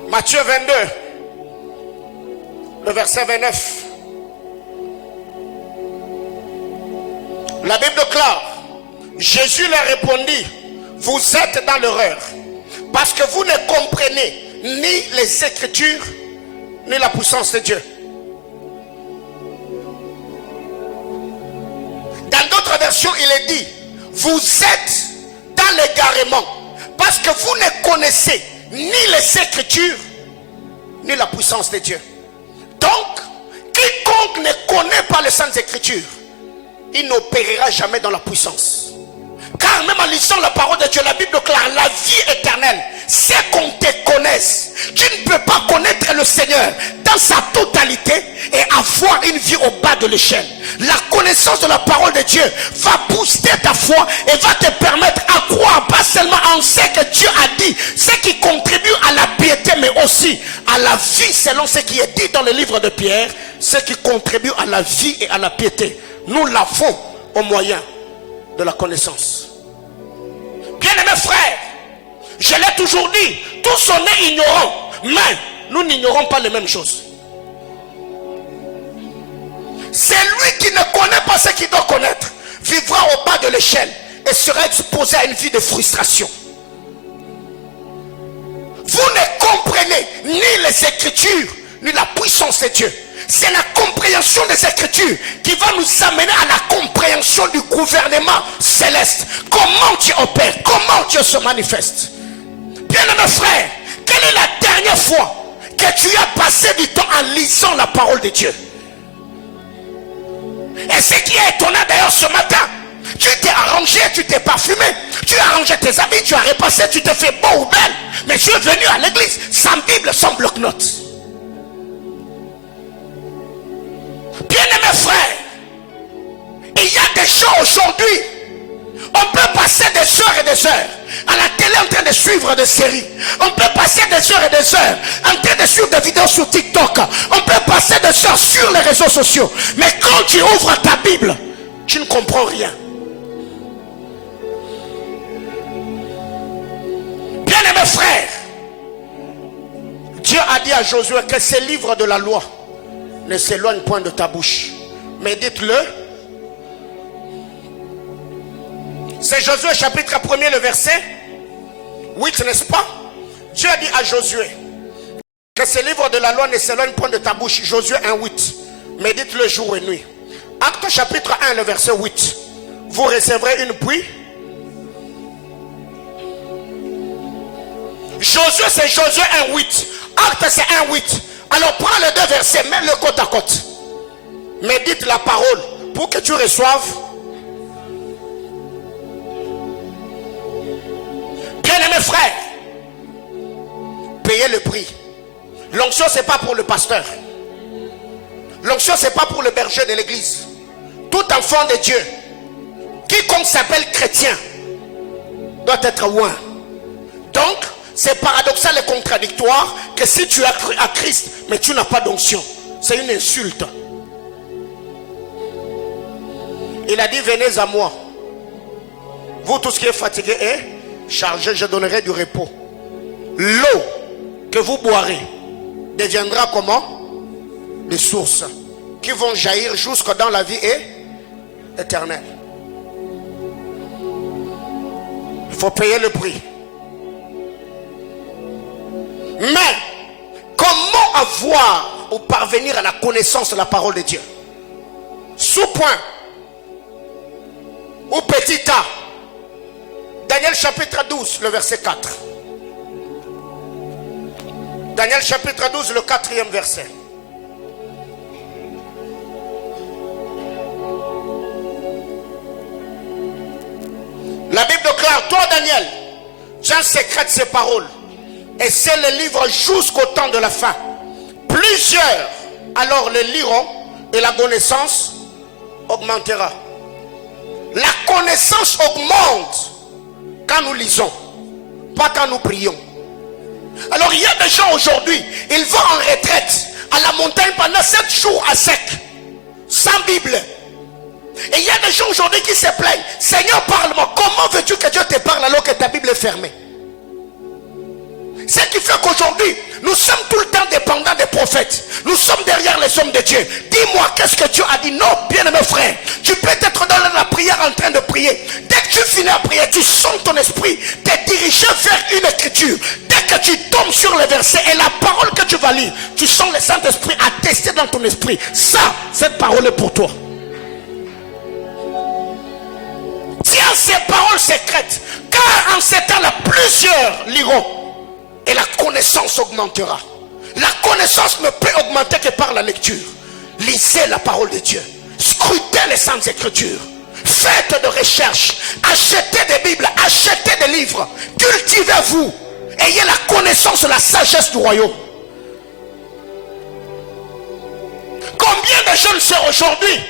Matthieu 22, le verset 29. La Bible déclare, Jésus leur répondit, vous êtes dans l'erreur, parce que vous ne comprenez ni les Écritures, ni la puissance de Dieu. Dans d'autres versions, il est dit, vous êtes dans l'égarement, parce que vous ne connaissez ni les Écritures, ni la puissance de Dieu. Donc, quiconque ne connaît pas les Saintes Écritures, il n'opérera jamais dans la puissance. Car même en lisant la parole de Dieu, la Bible déclare la vie éternelle, c'est qu'on te connaisse. Tu ne peux pas connaître le Seigneur dans sa totalité et avoir une vie au bas de l'échelle. La connaissance de la parole de Dieu va booster ta foi et va te permettre à croire pas seulement en ce que Dieu a dit, ce qui contribue à la piété, mais aussi à la vie selon ce qui est dit dans le livre de Pierre, ce qui contribue à la vie et à la piété. Nous l'avons au moyen de la connaissance. Bien-aimés frères, je l'ai toujours dit, tous on est ignorants, mais nous n'ignorons pas les mêmes choses. C'est lui qui ne connaît pas ce qu'il doit connaître, vivra au bas de l'échelle et sera exposé à une vie de frustration. Vous ne comprenez ni les Écritures, ni la puissance de Dieu. C'est la compréhension des Écritures qui va nous amener à la compréhension du gouvernement céleste. Comment Dieu opère, comment Dieu se manifeste. Bien-aimés frères, quelle est la dernière fois que tu as passé du temps en lisant la parole de Dieu? Et ce qui est étonnant d'ailleurs ce matin, tu t'es arrangé, tu t'es parfumé, tu as arrangé tes habits, tu as repassé, tu t'es fait beau ou belle, mais tu es venu à l'église sans Bible, sans bloc-notes. Bien-aimés frères, il y a des gens aujourd'hui, on peut passer des heures et des heures à la télé en train de suivre des séries. On peut passer des heures et des heures en train de suivre des vidéos sur TikTok. On peut passer des heures sur les réseaux sociaux. Mais quand tu ouvres ta Bible, tu ne comprends rien. Bien-aimés frères, Dieu a dit à Josué que ces livres de la loi ne s'éloignent point de ta bouche. Mais dites-le. C'est Josué chapitre 1er le verset 8, n'est-ce pas? Dieu a dit à Josué que ces livres de la loi ne s'éloignent point de ta bouche. Josué 1:8. Médite-le jour et nuit. Acte chapitre 1 le verset 8. Vous recevrez une pluie. Josué c'est Josué 1:8. Acte c'est 1:8. Alors prends les deux versets, mets-le côte à côte. Médite la parole pour que tu reçoives. Bien-aimés frères, payez le prix. L'onction c'est pas pour le pasteur. L'onction c'est pas pour le berger de l'église. Tout enfant de Dieu, quiconque s'appelle chrétien, doit être loin. Donc, c'est paradoxal et contradictoire que si tu as cru à Christ, mais tu n'as pas d'onction, c'est une insulte. Il a dit, venez à moi. Vous tous qui êtes fatigués et chargés, je donnerai du repos. L'eau que vous boirez deviendra comment? Des sources qui vont jaillir jusque dans la vie éternelle. Il faut payer le prix. Mais comment avoir ou parvenir à la connaissance de la parole de Dieu? Sous-point ou petit a. Daniel chapitre 12, le verset 4. Daniel chapitre 12, le 4e verset. La Bible déclare, toi Daniel, tiens secrète ces paroles et c'est le livre jusqu'au temps de la fin. Plusieurs alors le liront et la connaissance augmentera. La connaissance augmente quand nous lisons, pas quand nous prions. Alors il y a des gens aujourd'hui, ils vont en retraite à la montagne pendant 7 jours à sec, sans Bible. Et il y a des gens aujourd'hui qui se plaignent. Seigneur, parle-moi. Comment veux-tu que Dieu te parle alors que ta Bible est fermée? Ce qui fait qu'aujourd'hui, nous sommes tout le temps dépendants des prophètes. Nous sommes derrière les hommes de Dieu. Dis-moi, qu'est-ce que Dieu a dit? Non, bien-aimé frère. Tu peux être dans la prière en train de prier. Dès que tu finis la prière, tu sens ton esprit te diriger vers une écriture. Dès que tu tombes sur les versets et la parole que tu vas lire, tu sens le Saint-Esprit attester dans ton esprit. Ça, cette parole est pour toi. Tiens ces paroles secrètes, car en ces temps-là, plusieurs liront et la connaissance augmentera. La connaissance ne peut augmenter que par la lecture. Lisez la parole de Dieu, scrutez les saintes écritures, faites de recherches, achetez des Bibles, achetez des livres, cultivez-vous, ayez la connaissance, la sagesse du royaume. Combien de jeunes sœurs aujourd'hui,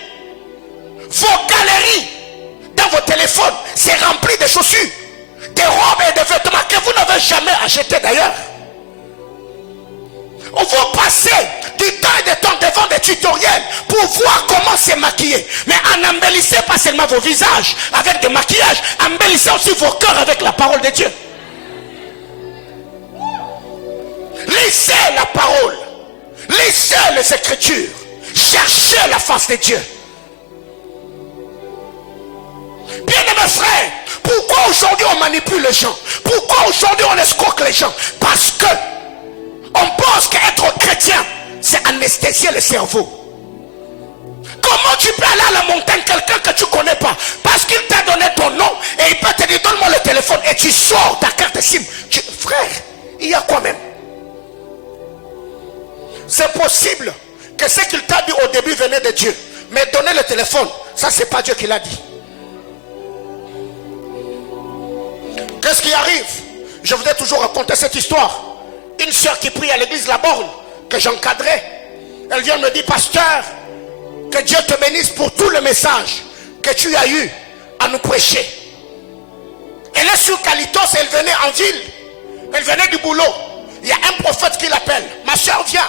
vos galeries dans vos téléphones, c'est rempli de chaussures, des robes et des vêtements que vous n'avez jamais achetés d'ailleurs. On va passer du temps et du temps devant des tutoriels pour voir comment se maquiller. Mais en embellissez pas seulement vos visages avec des maquillages, embellissez aussi vos cœurs avec la parole de Dieu. Lisez la parole, lisez les Écritures, cherchez la face de Dieu. Bien-aimés frères, pourquoi aujourd'hui on manipule les gens? Pourquoi aujourd'hui on escroque les gens? Parce que on pense qu'être chrétien, c'est anesthésier le cerveau. Comment tu peux aller à la montagne quelqu'un que tu ne connais pas? Parce qu'il t'a donné ton nom et il peut te dire donne-moi le téléphone et tu sors ta carte SIM. Frère, il y a quoi même? C'est possible que ce qu'il t'a dit au début venait de Dieu. Mais donner le téléphone, ça c'est pas Dieu qui l'a dit. Qu'est-ce qui arrive? Je vous ai toujours raconté cette histoire. Une soeur qui prie à l'église La Borne, que j'encadrais, elle vient me dire, pasteur, que Dieu te bénisse pour tout le message que tu as eu à nous prêcher. Elle est sur Calitos, elle venait en ville, elle venait du boulot. Il y a un prophète qui l'appelle, ma soeur vient,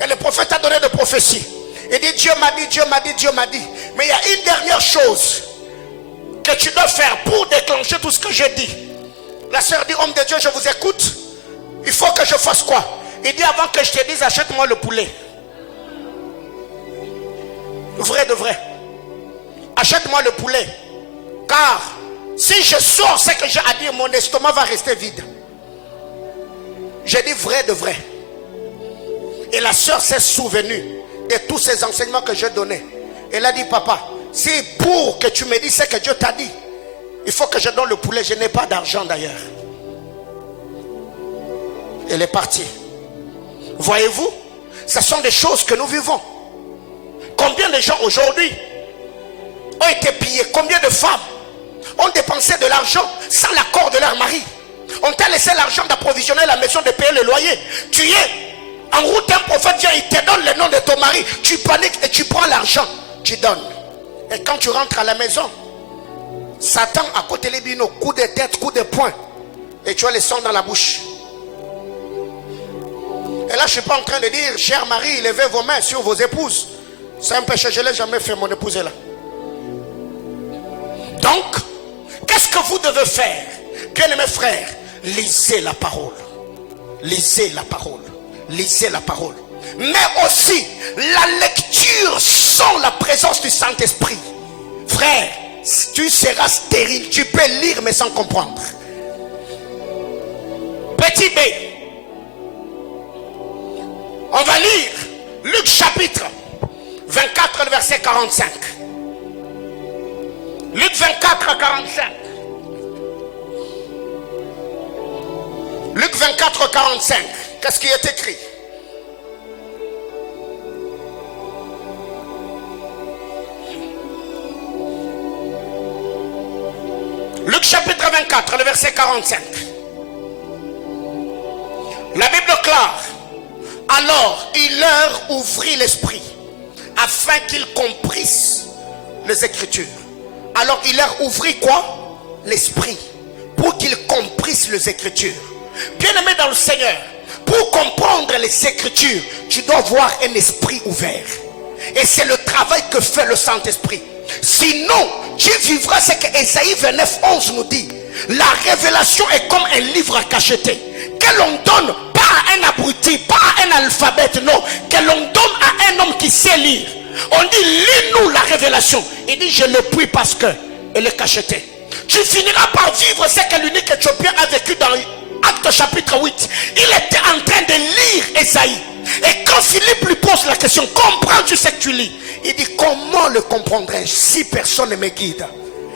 et le prophète a donné des prophéties. Il dit, Dieu m'a dit, Dieu m'a dit, Dieu m'a dit. Mais il y a une dernière chose que tu dois faire pour déclencher tout ce que j'ai dit. La soeur dit, homme de Dieu, je vous écoute. Il faut que je fasse quoi? Il dit, avant que je te dise, achète-moi le poulet. Vrai de vrai. Achète-moi le poulet. Car si je sors ce que j'ai à dire, mon estomac va rester vide. J'ai dit vrai de vrai. Et la soeur s'est souvenue de tous ces enseignements que je donnais. Elle a dit, papa, si pour que tu me dises ce que Dieu t'a dit, il faut que je donne le poulet. Je n'ai pas d'argent d'ailleurs. Elle est partie. Voyez-vous, ce sont des choses que nous vivons. Combien de gens aujourd'hui ont été pillés? Combien de femmes ont dépensé de l'argent sans l'accord de leur mari? On t'a laissé l'argent d'approvisionner la maison, de payer le loyer. Tu es en route, un prophète vient, il te donne le nom de ton mari. Tu paniques et tu prends l'argent. Tu donnes. Et quand tu rentres à la maison, Satan à côté les binos, coup de tête, coup de poing. Et tu as le sang dans la bouche. Et là, je ne suis pas en train de dire, cher mari, levez vos mains sur vos épouses. C'est un péché, je ne l'ai jamais fait, mon épouse est là. Donc, qu'est-ce que vous devez faire? Bien-aimés frères, lisez la parole. Lisez la parole. Lisez la parole. Mais aussi, la lecture sans la présence du Saint-Esprit. frère, tu seras stérile. Tu peux lire mais sans comprendre. Petit B. On va lire Luc chapitre 24, le verset 45. Luc 24, 45. Luc 24, 45. Qu'est-ce qui est écrit? Luc chapitre 24, le verset 45. La Bible déclare: alors il leur ouvrit l'esprit afin qu'ils comprissent les Écritures. Alors il leur ouvrit quoi? L'esprit, pour qu'ils comprissent les Écritures. Bien-aimé dans le Seigneur, pour comprendre les Écritures, tu dois avoir un esprit ouvert. Et c'est le travail que fait le Saint-Esprit. Sinon, tu vivras ce que Ésaïe 29, 11 nous dit. La révélation est comme un livre à cacheter, que l'on donne pas à un abruti, pas à un alphabète, non, que l'on donne à un homme qui sait lire. On dit, lis-nous la révélation. Il dit, je le prie parce que elle est cachetée. Tu finiras par vivre ce que l'unique Éthiopien a vécu dans Acte chapitre 8. Il était en train de lire Ésaïe. Et quand Philippe lui pose la question, comprends-tu ce que tu lis? Il dit, comment le comprendrais-je si personne ne me guide?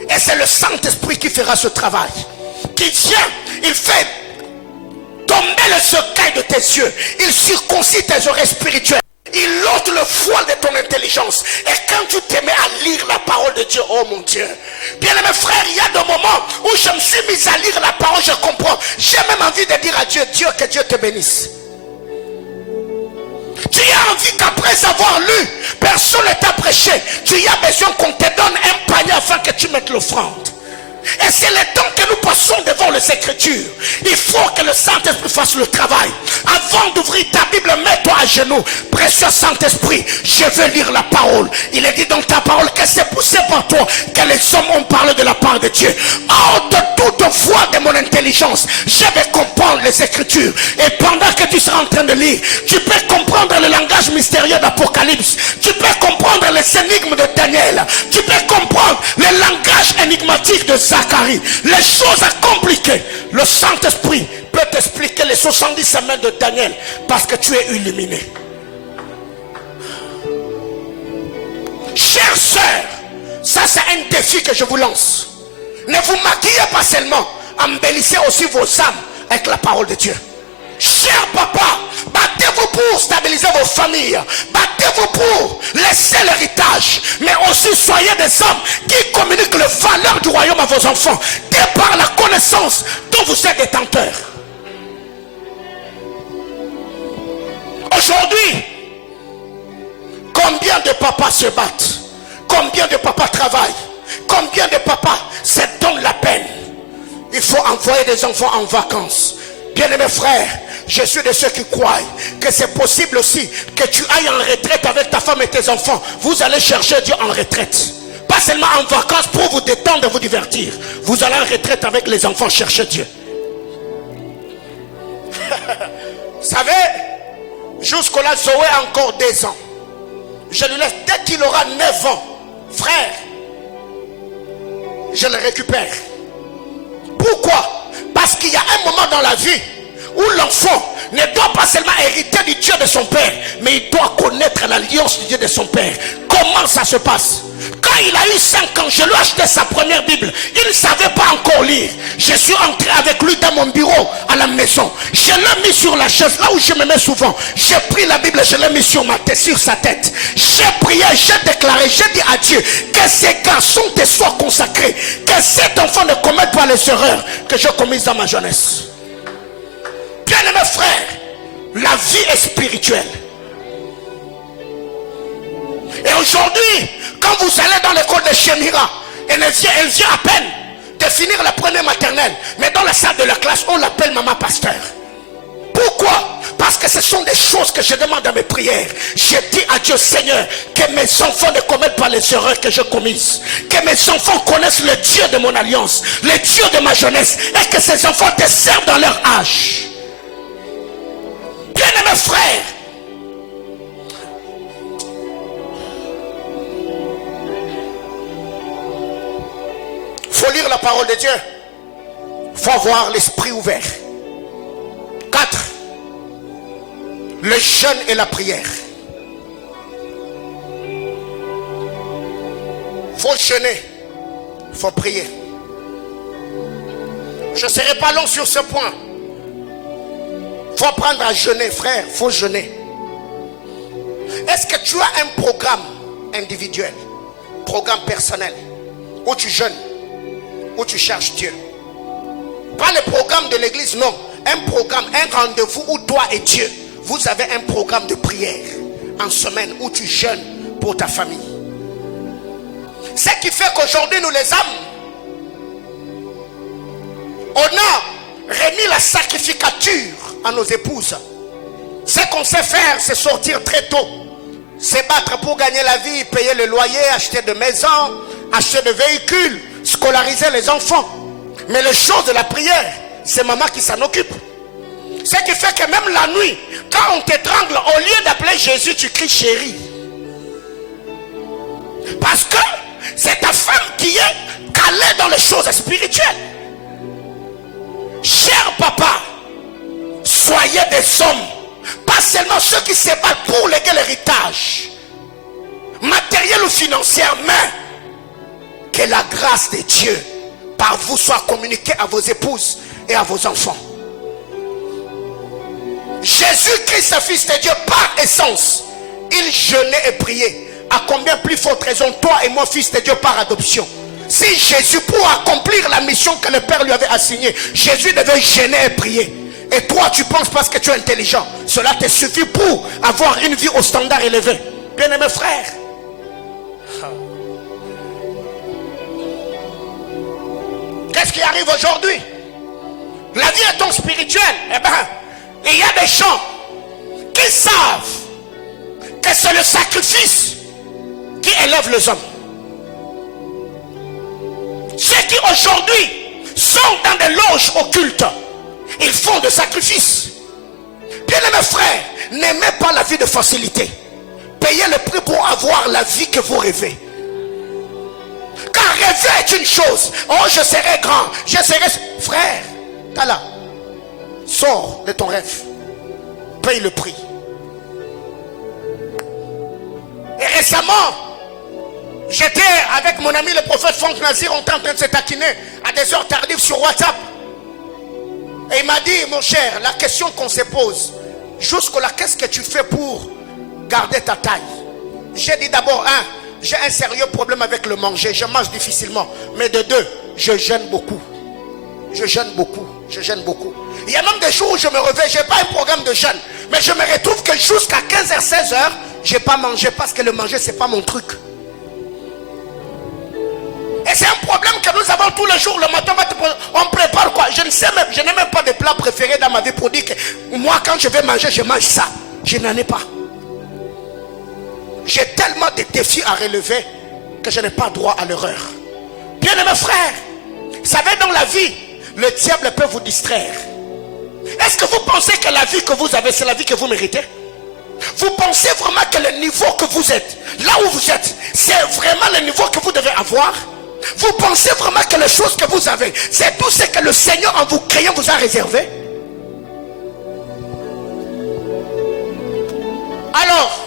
Et c'est le Saint-Esprit qui fera ce travail. Qui vient, il fait tomber le secret de tes yeux. Il circoncit tes oreilles spirituelles. Il ôte le voile de ton intelligence. Et quand tu te mets à lire la parole de Dieu, oh mon Dieu. Bien aimé frère, il y a des moments où je me suis mis à lire la parole, je comprends. J'ai même envie de dire à Dieu, Dieu, que Dieu te bénisse. Tu as envie qu'après avoir lu, personne ne t'a prêché. Tu as besoin qu'on te donne un panier afin que tu mettes l'offrande. Et c'est le temps que nous passons devant les Écritures. Il faut que le Saint-Esprit fasse le travail. Avant d'ouvrir ta Bible, mets-toi à genoux. Précieux Saint-Esprit, je veux lire la parole. Il est dit dans ta parole que c'est poussé par toi que les hommes ont parlé de la part de Dieu. Hors de toute voix de mon intelligence, je vais comprendre les Écritures. Et pendant que tu seras en train de lire, tu peux comprendre le langage mystérieux d'Apocalypse. Tu peux comprendre les énigmes de Daniel. Tu peux comprendre le langage énigmatique de Zacharie. Les choses compliquées. Le Saint-Esprit peut t'expliquer les 70 semaines de Daniel parce que tu es illuminé. Chères sœurs, ça c'est un défi que je vous lance. Ne vous maquillez pas seulement, embellissez aussi vos âmes avec la parole de Dieu. Cher papa, battez-vous pour stabiliser vos familles. Battez-vous pour laisser l'héritage. Mais aussi soyez des hommes qui communiquent les valeurs du royaume à vos enfants. De par la connaissance dont vous êtes détenteurs. Aujourd'hui, combien de papas se battent? Combien de papas travaillent? Combien de papas se donnent la peine? Il faut envoyer des enfants en vacances. Bien-aimés frères, je suis de ceux qui croient que c'est possible aussi que tu ailles en retraite avec ta femme et tes enfants. Vous allez chercher Dieu en retraite. Pas seulement en vacances pour vous détendre et vous divertir. Vous allez en retraite avec les enfants chercher Dieu. Vous savez, jusque-là, Zoé a encore 2 ans. Je lui laisse dès qu'il aura 9 ans. Frère, je le récupère. Pourquoi? Parce qu'il y a un moment dans la vie où l'enfant ne doit pas seulement hériter du Dieu de son père, mais il doit connaître l'alliance du Dieu de son père. Comment ça se passe? Quand il a eu 5 ans, je lui ai acheté sa première Bible. Il ne savait pas encore lire. Je suis entré avec lui dans mon bureau à la maison. Je l'ai mis sur la chaise, là où je me mets souvent. J'ai pris la Bible, je l'ai mis sur ma tête, sur sa tête. J'ai prié, j'ai déclaré, j'ai dit à Dieu que ces garçons te soient consacrés. Que cet enfant ne commette pas les erreurs que j'ai commises dans ma jeunesse. Bien-aimés frères, la vie est spirituelle. Et aujourd'hui, quand vous allez dans l'école de Chemira, elle vient à peine de finir la première maternelle, mais dans la salle de la classe, on l'appelle maman pasteur. Pourquoi? Parce que ce sont des choses que je demande dans mes prières. Je dis à Dieu, Seigneur, que mes enfants ne commettent pas les erreurs que j'ai commises. Que mes enfants connaissent le Dieu de mon alliance, le Dieu de ma jeunesse, et que ces enfants te servent dans leur âge. Bien-aimés frères, faut lire la parole de Dieu. Il faut avoir l'esprit ouvert. 4. Le jeûne et la prière. Il faut jeûner. Il faut prier. Je ne serai pas long sur ce point. Il faut apprendre à jeûner, frère. Il faut jeûner. Est-ce que tu as un programme individuel, programme personnel, où tu jeûnes, où tu cherches Dieu? Pas le programme de l'église, non. Un programme, un rendez-vous où toi et Dieu, vous avez un programme de prière en semaine où tu jeûnes pour ta famille. Ce qui fait qu'aujourd'hui, nous les hommes, on a remis la sacrificature à nos épouses. Ce qu'on sait faire, c'est sortir très tôt, se battre pour gagner la vie, payer le loyer, acheter de maisons, acheter de véhicules, scolariser les enfants. Mais les choses de la prière, c'est maman qui s'en occupe. Ce qui fait que même la nuit, quand on t'étrangle, au lieu d'appeler Jésus, tu cries chérie. Parce que c'est ta femme qui est calée dans les choses spirituelles. Cher papa, soyez des hommes, pas seulement ceux qui se battent pour léguer l'héritage matériel ou financier, mais que la grâce de Dieu par vous soit communiquée à vos épouses et à vos enfants. Jésus-Christ, fils de Dieu, par essence, il jeûnait et priait. À combien plus forte raison, toi et moi, fils de Dieu, par adoption? Si Jésus, pour accomplir la mission que le Père lui avait assignée, Jésus devait jeûner et prier. Et toi, tu penses parce que tu es intelligent, cela te suffit pour avoir une vie au standard élevé. Bien-aimés frères, qu'est-ce qui arrive aujourd'hui? La vie est donc spirituelle. Eh bien, il y a des gens qui savent que c'est le sacrifice qui élève les hommes. Ceux qui aujourd'hui sont dans des loges occultes, ils font des sacrifices. Bien-aimés frères, n'aimez pas la vie de facilité. Payez le prix pour avoir la vie que vous rêvez. Car rêver est une chose. Oh, je serai grand, je serai... Frère, t'as là. Sors de ton rêve. Paye le prix. Et récemment, j'étais avec mon ami le prophète Franck Nazir. On était en train de se taquiner à des heures tardives sur WhatsApp. Et il m'a dit, mon cher, la question qu'on se pose, jusque-là, qu'est-ce que tu fais pour garder ta taille? J'ai dit d'abord, j'ai un sérieux problème avec le manger. Je mange difficilement. Mais de deux, je jeûne beaucoup. Je jeûne beaucoup. Je jeûne beaucoup. Il y a même des jours où je me réveille. Je n'ai pas un programme de jeûne. Mais je me retrouve que jusqu'à 15h, 16h, je n'ai pas mangé parce que le manger, ce n'est pas mon truc. Et c'est un problème que nous avons tous les jours. Le matin, on prépare quoi? Je ne sais même, je n'ai même pas de plat préféré dans ma vie pour dire que moi, quand je vais manger, je mange ça. Je n'en ai pas. J'ai tellement de défis à relever que je n'ai pas droit à l'erreur. Bien aimés frères, vous savez, dans la vie, le diable peut vous distraire. Est-ce que vous pensez que la vie que vous avez, c'est la vie que vous méritez? Vous pensez vraiment que le niveau que vous êtes, là où vous êtes, c'est vraiment le niveau que vous devez avoir? Vous pensez vraiment que les choses que vous avez, c'est tout ce que le Seigneur en vous créant vous a réservé? Alors,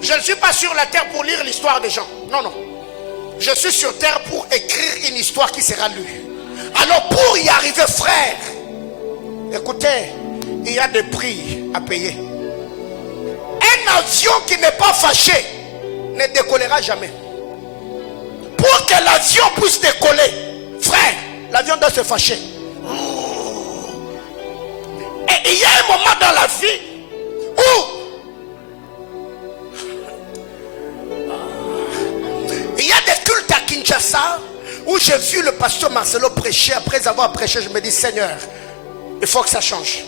je ne suis pas sur la terre pour lire l'histoire des gens. Non, non. Je suis sur terre pour écrire une histoire qui sera lue. Alors pour y arriver, frère, écoutez, il y a des prix à payer. Un avion qui n'est pas fâché ne décollera jamais. Pour que l'avion puisse décoller, frère, l'avion doit se fâcher. Et il y a un moment dans la vie où il y a des cultes à Kinshasa où j'ai vu le pasteur Marcelo prêcher. Après avoir prêché, je me dis, Seigneur, il faut que ça change.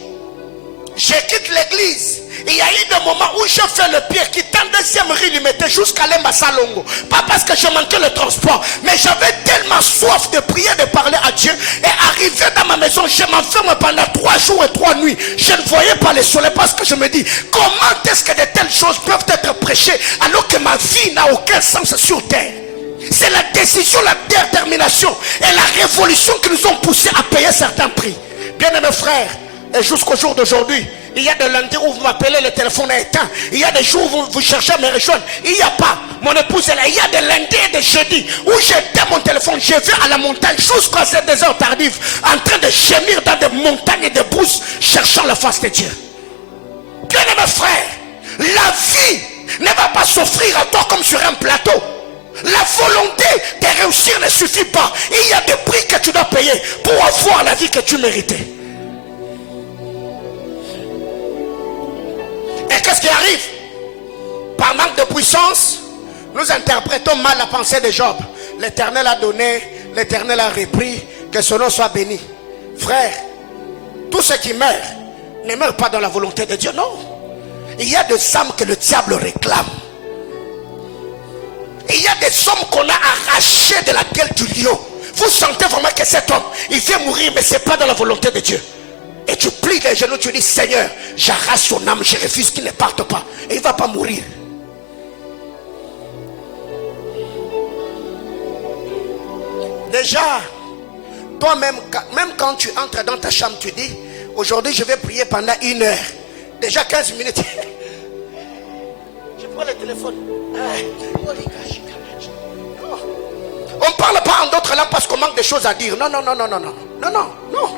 Je quitte l'église. Il y a eu des moments où je fais le pire, quittant deuxième rue, il mettait jusqu'à l'Emba-Salongo. Pas parce que je manquais le transport, mais j'avais tellement soif de prier, de parler à Dieu. Et arrivé dans ma maison, je m'enferme pendant 3 jours et 3 nuits. Je ne voyais pas le soleil parce que je me dis, comment est-ce que de telles choses peuvent être prêchées alors que ma vie n'a aucun sens sur terre? C'est la décision, la détermination et la révolution qui nous ont poussés à payer certains prix. Bien-aimés frères, et jusqu'au jour d'aujourd'hui, il y a des lundis où vous m'appelez, le téléphone est éteint. Il y a des jours où vous cherchez à me rejoindre. Il n'y a pas. Mon épouse est là. Il y a des lundis et des jeudis où j'éteins mon téléphone. Je vais à la montagne jusqu'à ces 2 heures tardives, en train de gémir dans des montagnes et des brousses, cherchant la face de Dieu. Bien-aimés frères, la vie ne va pas s'offrir à toi comme sur un plateau. La volonté de réussir ne suffit pas. Il y a des prix que tu dois payer pour avoir la vie que tu méritais. Et qu'est-ce qui arrive? Par manque de puissance, nous interprétons mal la pensée de Job. L'Éternel a donné, l'Éternel a repris, que son nom soit béni. Frère, tous ceux qui meurent ne meurent pas dans la volonté de Dieu, non. Il y a des âmes que le diable réclame. Il y a des hommes qu'on a arrachés de la gueule du lion. Vous sentez vraiment que cet homme, il vient mourir, mais ce n'est pas dans la volonté de Dieu. Et tu plies les genoux, tu dis Seigneur, j'arrache son âme, je refuse qu'il ne parte pas. Et il ne va pas mourir. Déjà, toi-même, même quand tu entres dans ta chambre, tu dis aujourd'hui je vais prier pendant 1 heure. Déjà 15 minutes. Je prends le téléphone. On ne parle pas en d'autres langues parce qu'on manque de choses à dire. Non, non, non, non, non, non. Non, non, non.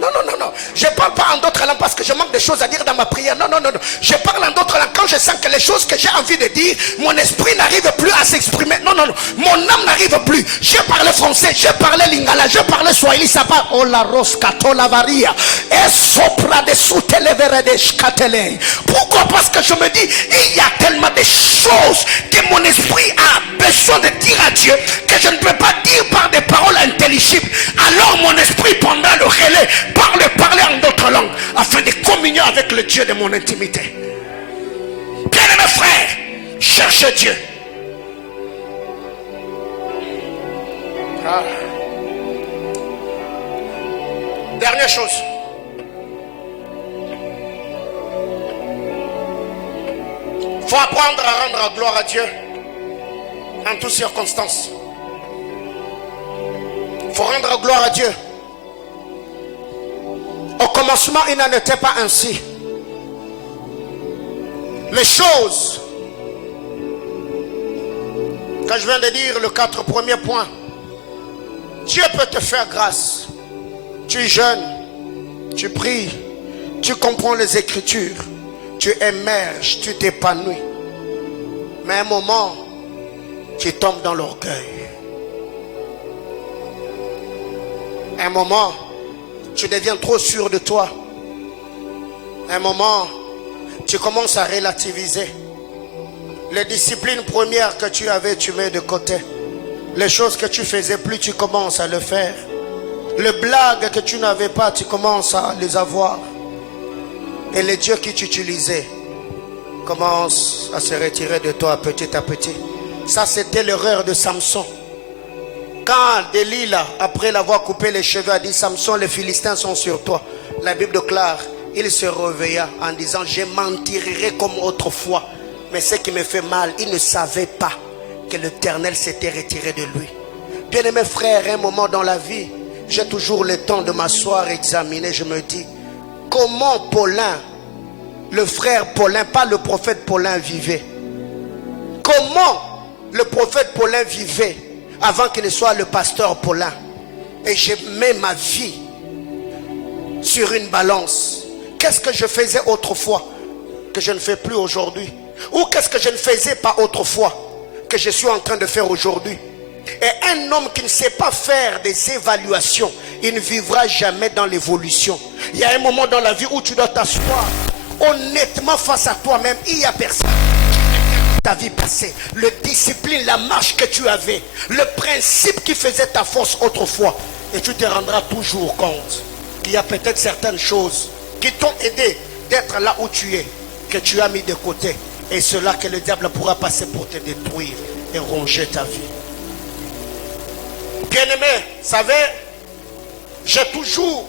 Non, non, non, non. Je ne parle pas en d'autres langues parce que je manque de choses à dire dans ma prière. Non, non, non, non. Je parle en d'autres langues quand je sens que les choses que j'ai envie de dire, mon esprit n'arrive plus à s'exprimer. Non, non, non. Mon âme n'arrive plus. J'ai parlé français, j'ai parlé lingala, j'ai parlé swahili, ça parle. Oh la roscato la varia. Et sopra de soutelevere de scatele. Pourquoi? Parce que je me dis, il y a tellement de choses que mon esprit a besoin de dire à Dieu que je ne peux pas dire par des paroles intelligibles. Alors mon esprit prendra le relais. Parler en d'autres langues afin de communier avec le Dieu de mon intimité. Bien-aimés frères, cherchez Dieu. Dernière chose. Il faut apprendre à rendre gloire à Dieu en toutes circonstances. Il faut rendre gloire à Dieu. Au commencement, il n'en était pas ainsi. Les choses que je viens de dire, les 4 premiers points, Dieu peut te faire grâce. Tu jeûnes, tu pries, tu comprends les Écritures, tu émerges, tu t'épanouis. Mais à un moment, tu tombes dans l'orgueil. À un moment, tu deviens trop sûr de toi. À un moment, tu commences à relativiser. Les disciplines premières que tu avais, tu mets de côté. Les choses que tu faisais plus, tu commences à le faire. Les blagues que tu n'avais pas, tu commences à les avoir. Et les dieux qui t'utilisaient commencent à se retirer de toi petit à petit. Ça, c'était l'erreur de Samson. Quand Delilah, après l'avoir coupé les cheveux, a dit Samson, les Philistins sont sur toi. La Bible déclare, il se réveilla en disant je mentirai comme autrefois. Mais ce qui me fait mal, il ne savait pas que l'Éternel s'était retiré de lui. Bien-aimés frères, un moment dans la vie, j'ai toujours le temps de m'asseoir et examiner. Je me dis, comment Paulin, le frère Paulin, pas le prophète Paulin, vivait? Comment le prophète Paulin vivait avant qu'il ne soit le pasteur Paulin? Et je mets ma vie sur une balance. Qu'est-ce que je faisais autrefois que je ne fais plus aujourd'hui? Ou qu'est-ce que je ne faisais pas autrefois que je suis en train de faire aujourd'hui? Et un homme qui ne sait pas faire des évaluations, il ne vivra jamais dans l'évolution. Il y a un moment dans la vie où tu dois t'asseoir honnêtement face à toi-même. Il n'y a personne. Ta vie passée, le discipline, la marche que tu avais, le principe qui faisait ta force autrefois, et tu te rendras toujours compte qu'il y a peut-être certaines choses qui t'ont aidé d'être là où tu es, que tu as mis de côté, et c'est là que le diable pourra passer pour te détruire et ronger ta vie. Bien-aimé, vous savez, j'ai toujours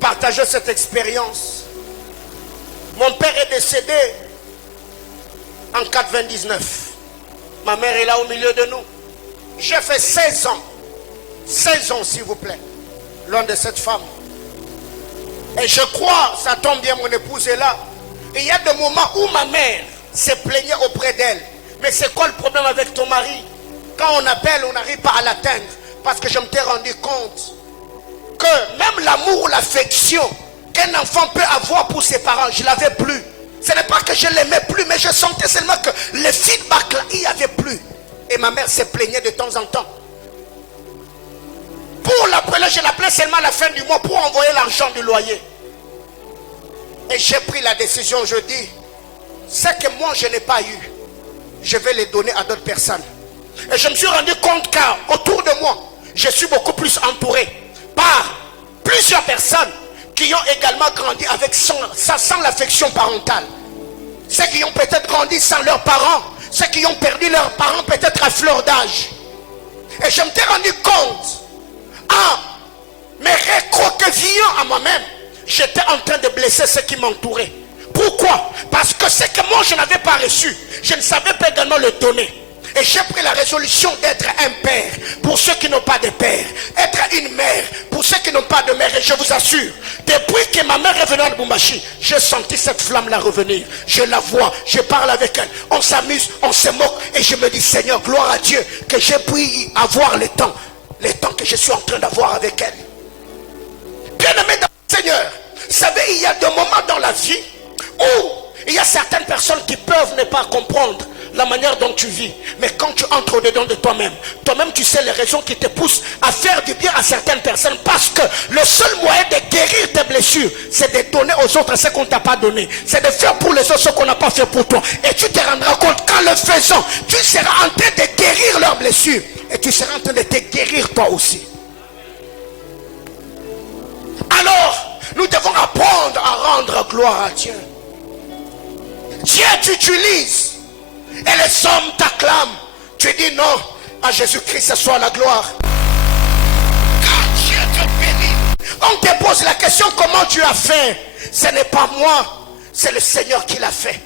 partagé cette expérience. Mon père est décédé en 99. Ma mère est là au milieu de nous. J'ai fait 16 ans. 16 ans, s'il vous plaît. Loin de cette femme. Et je crois, ça tombe bien, mon épouse est là. Et il y a des moments où ma mère se plaignait auprès d'elle. Mais c'est quoi le problème avec ton mari? Quand on appelle, on n'arrive pas à l'atteindre. Parce que je me suis rendu compte que même l'amour ou l'affection qu'un enfant peut avoir pour ses parents, je ne l'avais plus. Ce n'est pas que je ne l'aimais plus, mais je sentais seulement que le feedback là, il n'y avait plus. Et ma mère se plaignait de temps en temps. Pour l'appeler, je l'appelais seulement à la fin du mois pour envoyer l'argent du loyer. Et j'ai pris la décision, je dis, ce que moi je n'ai pas eu, je vais les donner à d'autres personnes. Et je me suis rendu compte qu'autour de moi, je suis beaucoup plus entouré par plusieurs personnes qui ont également grandi avec sans l'affection parentale. Ceux qui ont peut-être grandi sans leurs parents, ceux qui ont perdu leurs parents peut-être à fleur d'âge. Et je me suis rendu compte, en me recroquevillant à moi-même, j'étais en train de blesser ceux qui m'entouraient. Pourquoi? Parce que ce que moi je n'avais pas reçu, je ne savais pas également le donner. Et j'ai pris la résolution d'être un père pour ceux qui n'ont pas de père, être une mère pour ceux qui n'ont pas de mère. Et je vous assure, depuis que ma mère est venue à Lubumbashi, j'ai senti cette flamme-là revenir. Je la vois, je parle avec elle, on s'amuse, on se moque. Et je me dis, Seigneur, gloire à Dieu, que j'ai pu avoir le temps que je suis en train d'avoir avec elle. Bien-aimé dans le Seigneur, vous savez, il y a des moments dans la vie où il y a certaines personnes qui peuvent ne pas comprendre la manière dont tu vis. Mais quand tu entres au-dedans de toi-même, tu sais les raisons qui te poussent à faire du bien à certaines personnes. Parce que le seul moyen de guérir tes blessures, c'est de donner aux autres ce qu'on ne t'a pas donné. C'est de faire pour les autres ce qu'on n'a pas fait pour toi. Et tu te rendras compte qu'en le faisant, tu seras en train de guérir leurs blessures. Et tu seras en train de te guérir toi aussi. Alors, nous devons apprendre à rendre gloire à Dieu. Dieu t'utilise. Et les hommes t'acclament. Tu dis non, à Jésus-Christ ce soit la gloire. Quand Dieu te bénit, on te pose la question comment tu as fait. Ce n'est pas moi, c'est le Seigneur qui l'a fait.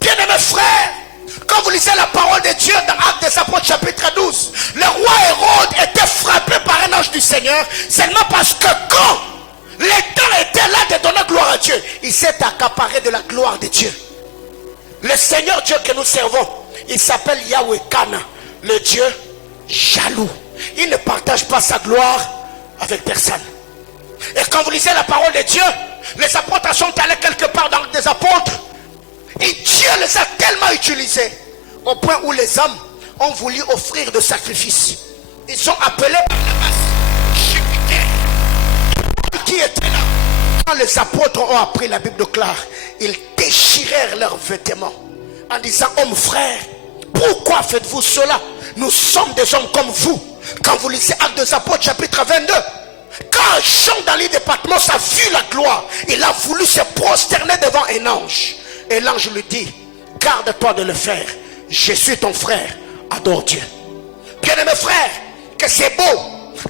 Bien-aimés frères, quand vous lisez la parole de Dieu dans Actes des Apôtres chapitre 12, le roi Hérode était frappé par un ange du Seigneur seulement parce que quand le temps était là de donner gloire à Dieu, il s'est accaparé de la gloire de Dieu. Le Seigneur Dieu que nous servons, il s'appelle Yahweh Kana, le Dieu jaloux. Il ne partage pas sa gloire avec personne. Et quand vous lisez la parole de Dieu, les apôtres sont allés quelque part dans des apôtres. Et Dieu les a tellement utilisés au point où les hommes ont voulu offrir de sacrifices. Ils sont appelés Barnabas, Jupiter, qui était là. Quand les apôtres ont appris la Bible claire, ils déchirèrent leurs vêtements en disant, hommes frères, pourquoi faites-vous cela? Nous sommes des hommes comme vous. Quand vous lisez Actes des Apôtres chapitre 22, quand Jean dans l'île de Patmos a vu la gloire, il a voulu se prosterner devant un ange. Et l'ange lui dit, garde-toi de le faire. Je suis ton frère, adore Dieu. Bien-aimés frères, que c'est beau.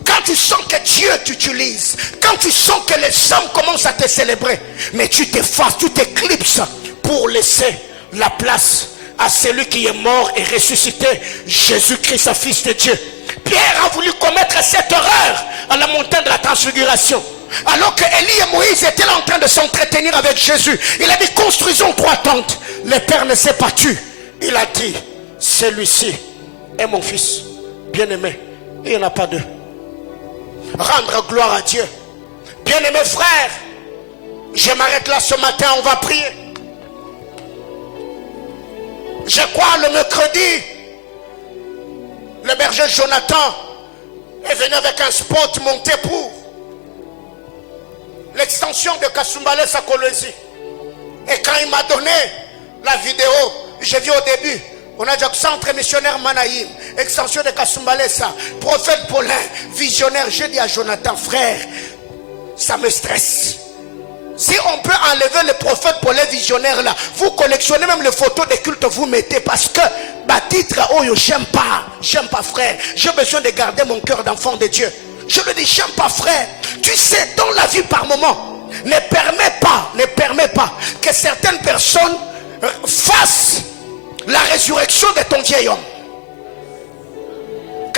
Quand tu sens que Dieu t'utilise, quand tu sens que les hommes commencent à te célébrer, mais tu t'effaces, tu t'éclipses pour laisser la place à celui qui est mort et ressuscité, Jésus-Christ, fils de Dieu. Pierre a voulu commettre cette erreur à la montagne de la transfiguration. Alors que Élie et Moïse étaient là en train de s'entretenir avec Jésus, il a dit, construisons 3 tentes. Le Père ne s'est pas tu. Il a dit, celui-ci est mon fils bien-aimé. Il n'y en a pas deux. Rendre gloire à Dieu. Bien-aimés frères, je m'arrête là ce matin, on va prier. Je crois le mercredi, le berger Jonathan est venu avec un spot monté pour l'extension de Kasumbalé Sakolwezi. Et quand il m'a donné la vidéo, j'ai vu au début, on a dit centre missionnaire Manaïm, extension de Kasumbalesa, prophète Paulin, visionnaire. J'ai dit à Jonathan, frère, ça me stresse. Si on peut enlever le prophète Paulin visionnaire là, vous collectionnez même les photos des cultes, vous mettez parce que bah titre, oh yo, j'aime pas frère, j'ai besoin de garder mon cœur d'enfant de Dieu. Je lui dis, j'aime pas frère. Tu sais, dans la vie par moment, ne permets pas que certaines personnes fassent la résurrection de ton vieil homme.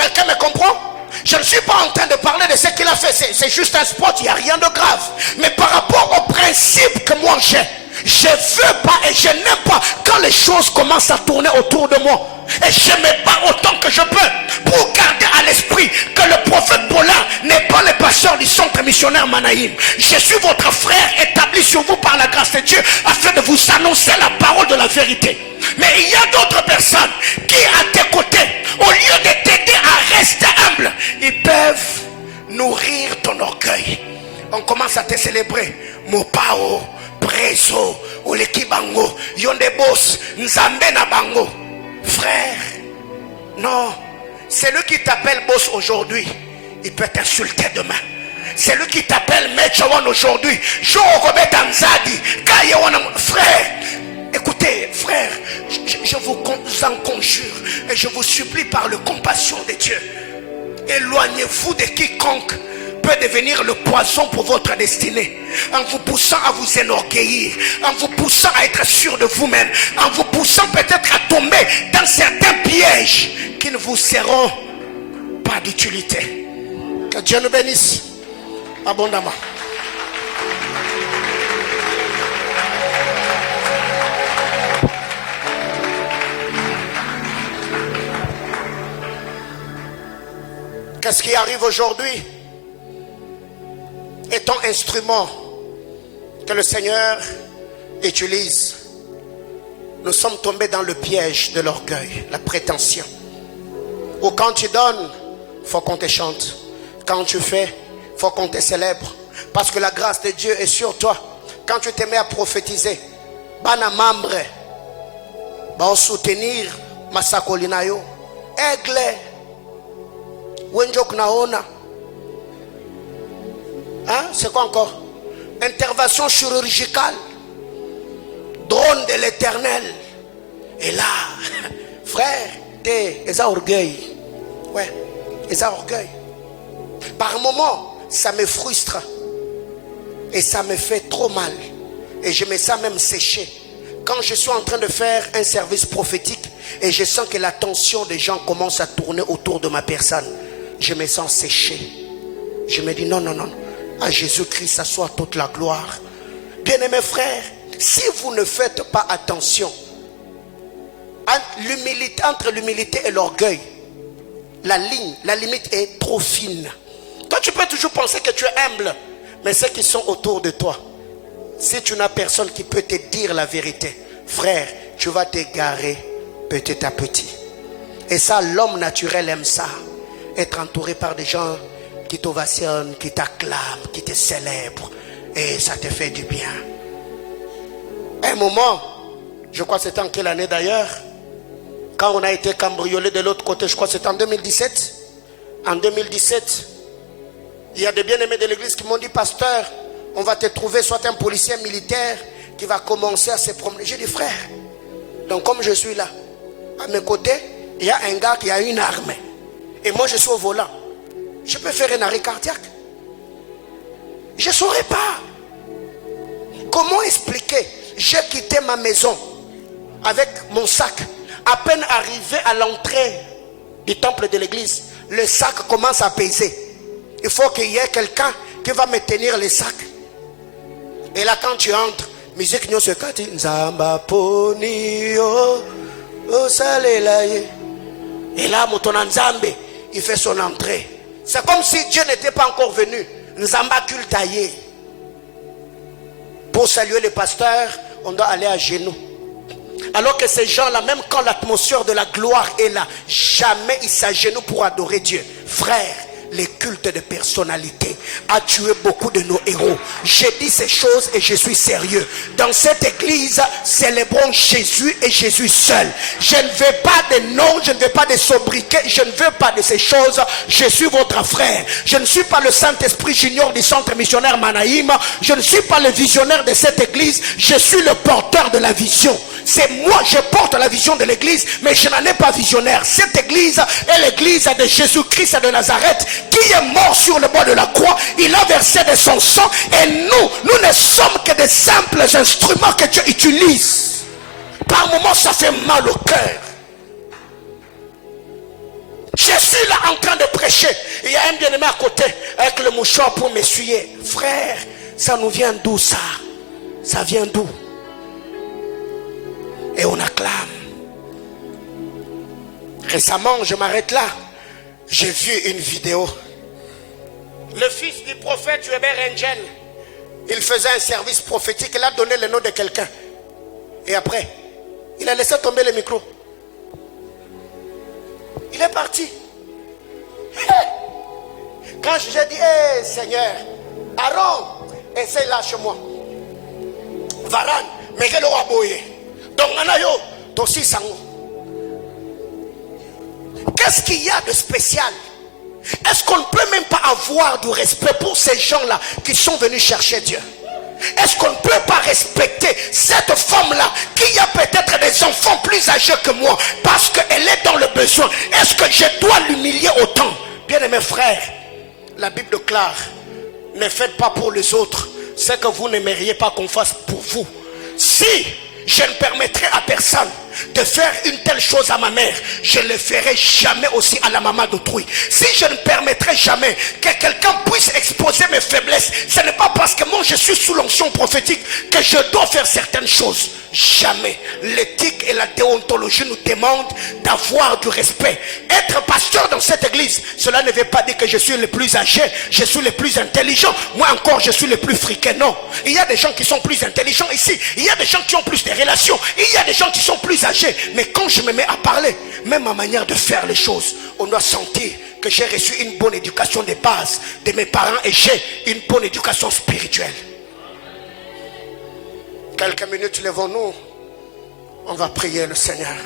Quelqu'un me comprend? Je ne suis pas en train de parler de ce qu'il a fait. C'est juste un sport, il n'y a rien de grave. Mais par rapport au principe que moi j'ai, je ne veux pas et je n'aime pas quand les choses commencent à tourner autour de moi. Et je me bats autant que je peux pour garder à l'esprit que le prophète Paulin n'est pas le pasteur du centre missionnaire Manaïm. Je suis votre frère établi sur vous par la grâce de Dieu afin de vous annoncer la parole de la vérité. Mais il y a d'autres personnes qui à tes côtés, au lieu de t'aider à rester humble, ils peuvent nourrir ton orgueil. On commence à te célébrer. Mopao, Preso, Oleki Bango, Yonde Boss, Nzambe na Bango. Frère, non, c'est lui qui t'appelle boss aujourd'hui, il peut t'insulter demain. C'est lui qui t'appelle Mechawan aujourd'hui, frère. Écoutez, frère, je vous en conjure et je vous supplie par la compassion de Dieu, éloignez-vous de quiconque peut devenir le poison pour votre destinée, en vous poussant à vous enorgueillir, en vous poussant à être sûr de vous-même, en vous poussant peut-être à tomber dans certains pièges qui ne vous seront pas d'utilité. Que Dieu nous bénisse abondamment. Qu'est-ce qui arrive aujourd'hui? Étant instrument que le Seigneur utilise, nous sommes tombés dans le piège de l'orgueil, la prétention. Ou quand tu donnes, il faut qu'on te chante. Quand tu fais, il faut qu'on te célèbre. Parce que la grâce de Dieu est sur toi. Quand tu te mets à prophétiser, bana membre, ba soutenir masakolinayo, aigle, wenjok naona. Hein? C'est quoi encore? Intervention chirurgicale, drone de l'éternel. Et là, frère, t'es orgueil. Ouais, ils ont orgueil. Par moments, ça me frustre. Et ça me fait trop mal. Et je me sens même séché. Quand je suis en train de faire un service prophétique et je sens que l'attention des gens commence à tourner autour de ma personne, je me sens séché. Je me dis non, non, non. À Jésus-Christ, ça soit toute la gloire. Bien-aimés frères, si vous ne faites pas attention entre l'humilité et l'orgueil, la limite est trop fine. Toi, tu peux toujours penser que tu es humble, mais ceux qui sont autour de toi, si tu n'as personne qui peut te dire la vérité, frère, tu vas t'égarer petit à petit. Et ça, l'homme naturel aime ça. Être entouré par des gens qui t'ovationnent, qui t'acclament, qui te célèbrent. Et ça te fait du bien. Un moment, je crois que c'était en quelle année d'ailleurs, quand on a été cambriolé de l'autre côté, je crois que c'était en 2017. En 2017, il y a des bien-aimés de l'église qui m'ont dit, pasteur, on va te trouver soit un policier militaire qui va commencer à se promener. J'ai dit, frère, donc comme je suis là, à mes côtés, il y a un gars qui a une arme. Et moi je suis au volant. Je peux faire un arrêt cardiaque. Je ne saurais pas. Comment expliquer? J'ai quitté ma maison avec mon sac. À peine arrivé à l'entrée du temple de l'église, le sac commence à peser. Il faut qu'il y ait quelqu'un qui va me tenir le sac. Et là quand tu entres, musique nyo se kati nzamba poni o salelaye. Et là Motona Nzambe, il fait son entrée. C'est comme si Dieu n'était pas encore venu. Nzamba kultaye. Pour saluer le pasteur, on doit aller à genoux. Alors que ces gens-là, même quand l'atmosphère de la gloire est là, jamais ils s'agenouillent pour adorer Dieu. Frère, les cultes de personnalité a tué beaucoup de nos héros. J'ai dit ces choses et je suis sérieux. Dans cette église, célébrons Jésus et Jésus seul. Je ne veux pas de noms, je ne veux pas de sobriquets, je ne veux pas de ces choses. Je suis votre frère. Je ne suis pas le Saint-Esprit junior du centre missionnaire Manaïm. Je ne suis pas le visionnaire de cette église. Je suis le porteur de la vision. C'est moi, je porte la vision de l'église, mais je n'en ai pas visionnaire. Cette église est l'église de Jésus-Christ de Nazareth, qui est mort sur le bois de la croix. Il a versé de son sang, et nous ne sommes que des simples instruments que Dieu utilise. Par moments, ça fait mal au cœur. Je suis là en train de prêcher. Il y a un bien-aimé à côté avec le mouchoir pour m'essuyer. Frère, ça nous vient d'où ça? Ça vient d'où? Et on acclame. Récemment, je m'arrête là. J'ai vu une vidéo. Le fils du prophète Weber Angel, il faisait un service prophétique. Il a donné le nom de quelqu'un. Et après, il a laissé tomber le micro. Il est parti. Quand j'ai dit, hey, Seigneur, Aaron, essaye lâche-moi. Varane, mais quel aura boyé. Donc, Anayo, Tossi Sango. Qu'est-ce qu'il y a de spécial? Est-ce qu'on ne peut même pas avoir du respect pour ces gens-là qui sont venus chercher Dieu? Est-ce qu'on ne peut pas respecter cette femme-là qui a peut-être des enfants plus âgés que moi parce qu'elle est dans le besoin? Est-ce que je dois l'humilier autant? Bien-aimés frères, la Bible déclare, ne faites pas pour les autres ce que vous n'aimeriez pas qu'on fasse pour vous. Si je ne permettrai à personne de faire une telle chose à ma mère, je ne le ferai jamais aussi à la maman d'autrui. Si je ne permettrai jamais que quelqu'un puisse exposer mes faiblesses, ce n'est pas parce que moi je suis sous l'onction prophétique que je dois faire certaines choses. Jamais. L'éthique et la déontologie nous demandent d'avoir du respect. Être pasteur dans cette église, cela ne veut pas dire que je suis le plus âgé, je suis le plus intelligent, moi encore je suis le plus friqué. Non. Il y a des gens qui sont plus intelligents ici, il y a des gens qui ont plus de relations, il y a des gens qui sont plus âgés. Mais quand je me mets à parler, même ma manière de faire les choses, on doit sentir que j'ai reçu une bonne éducation de base de mes parents et j'ai une bonne éducation spirituelle. Quelques minutes, levons-nous. On va prier le Seigneur.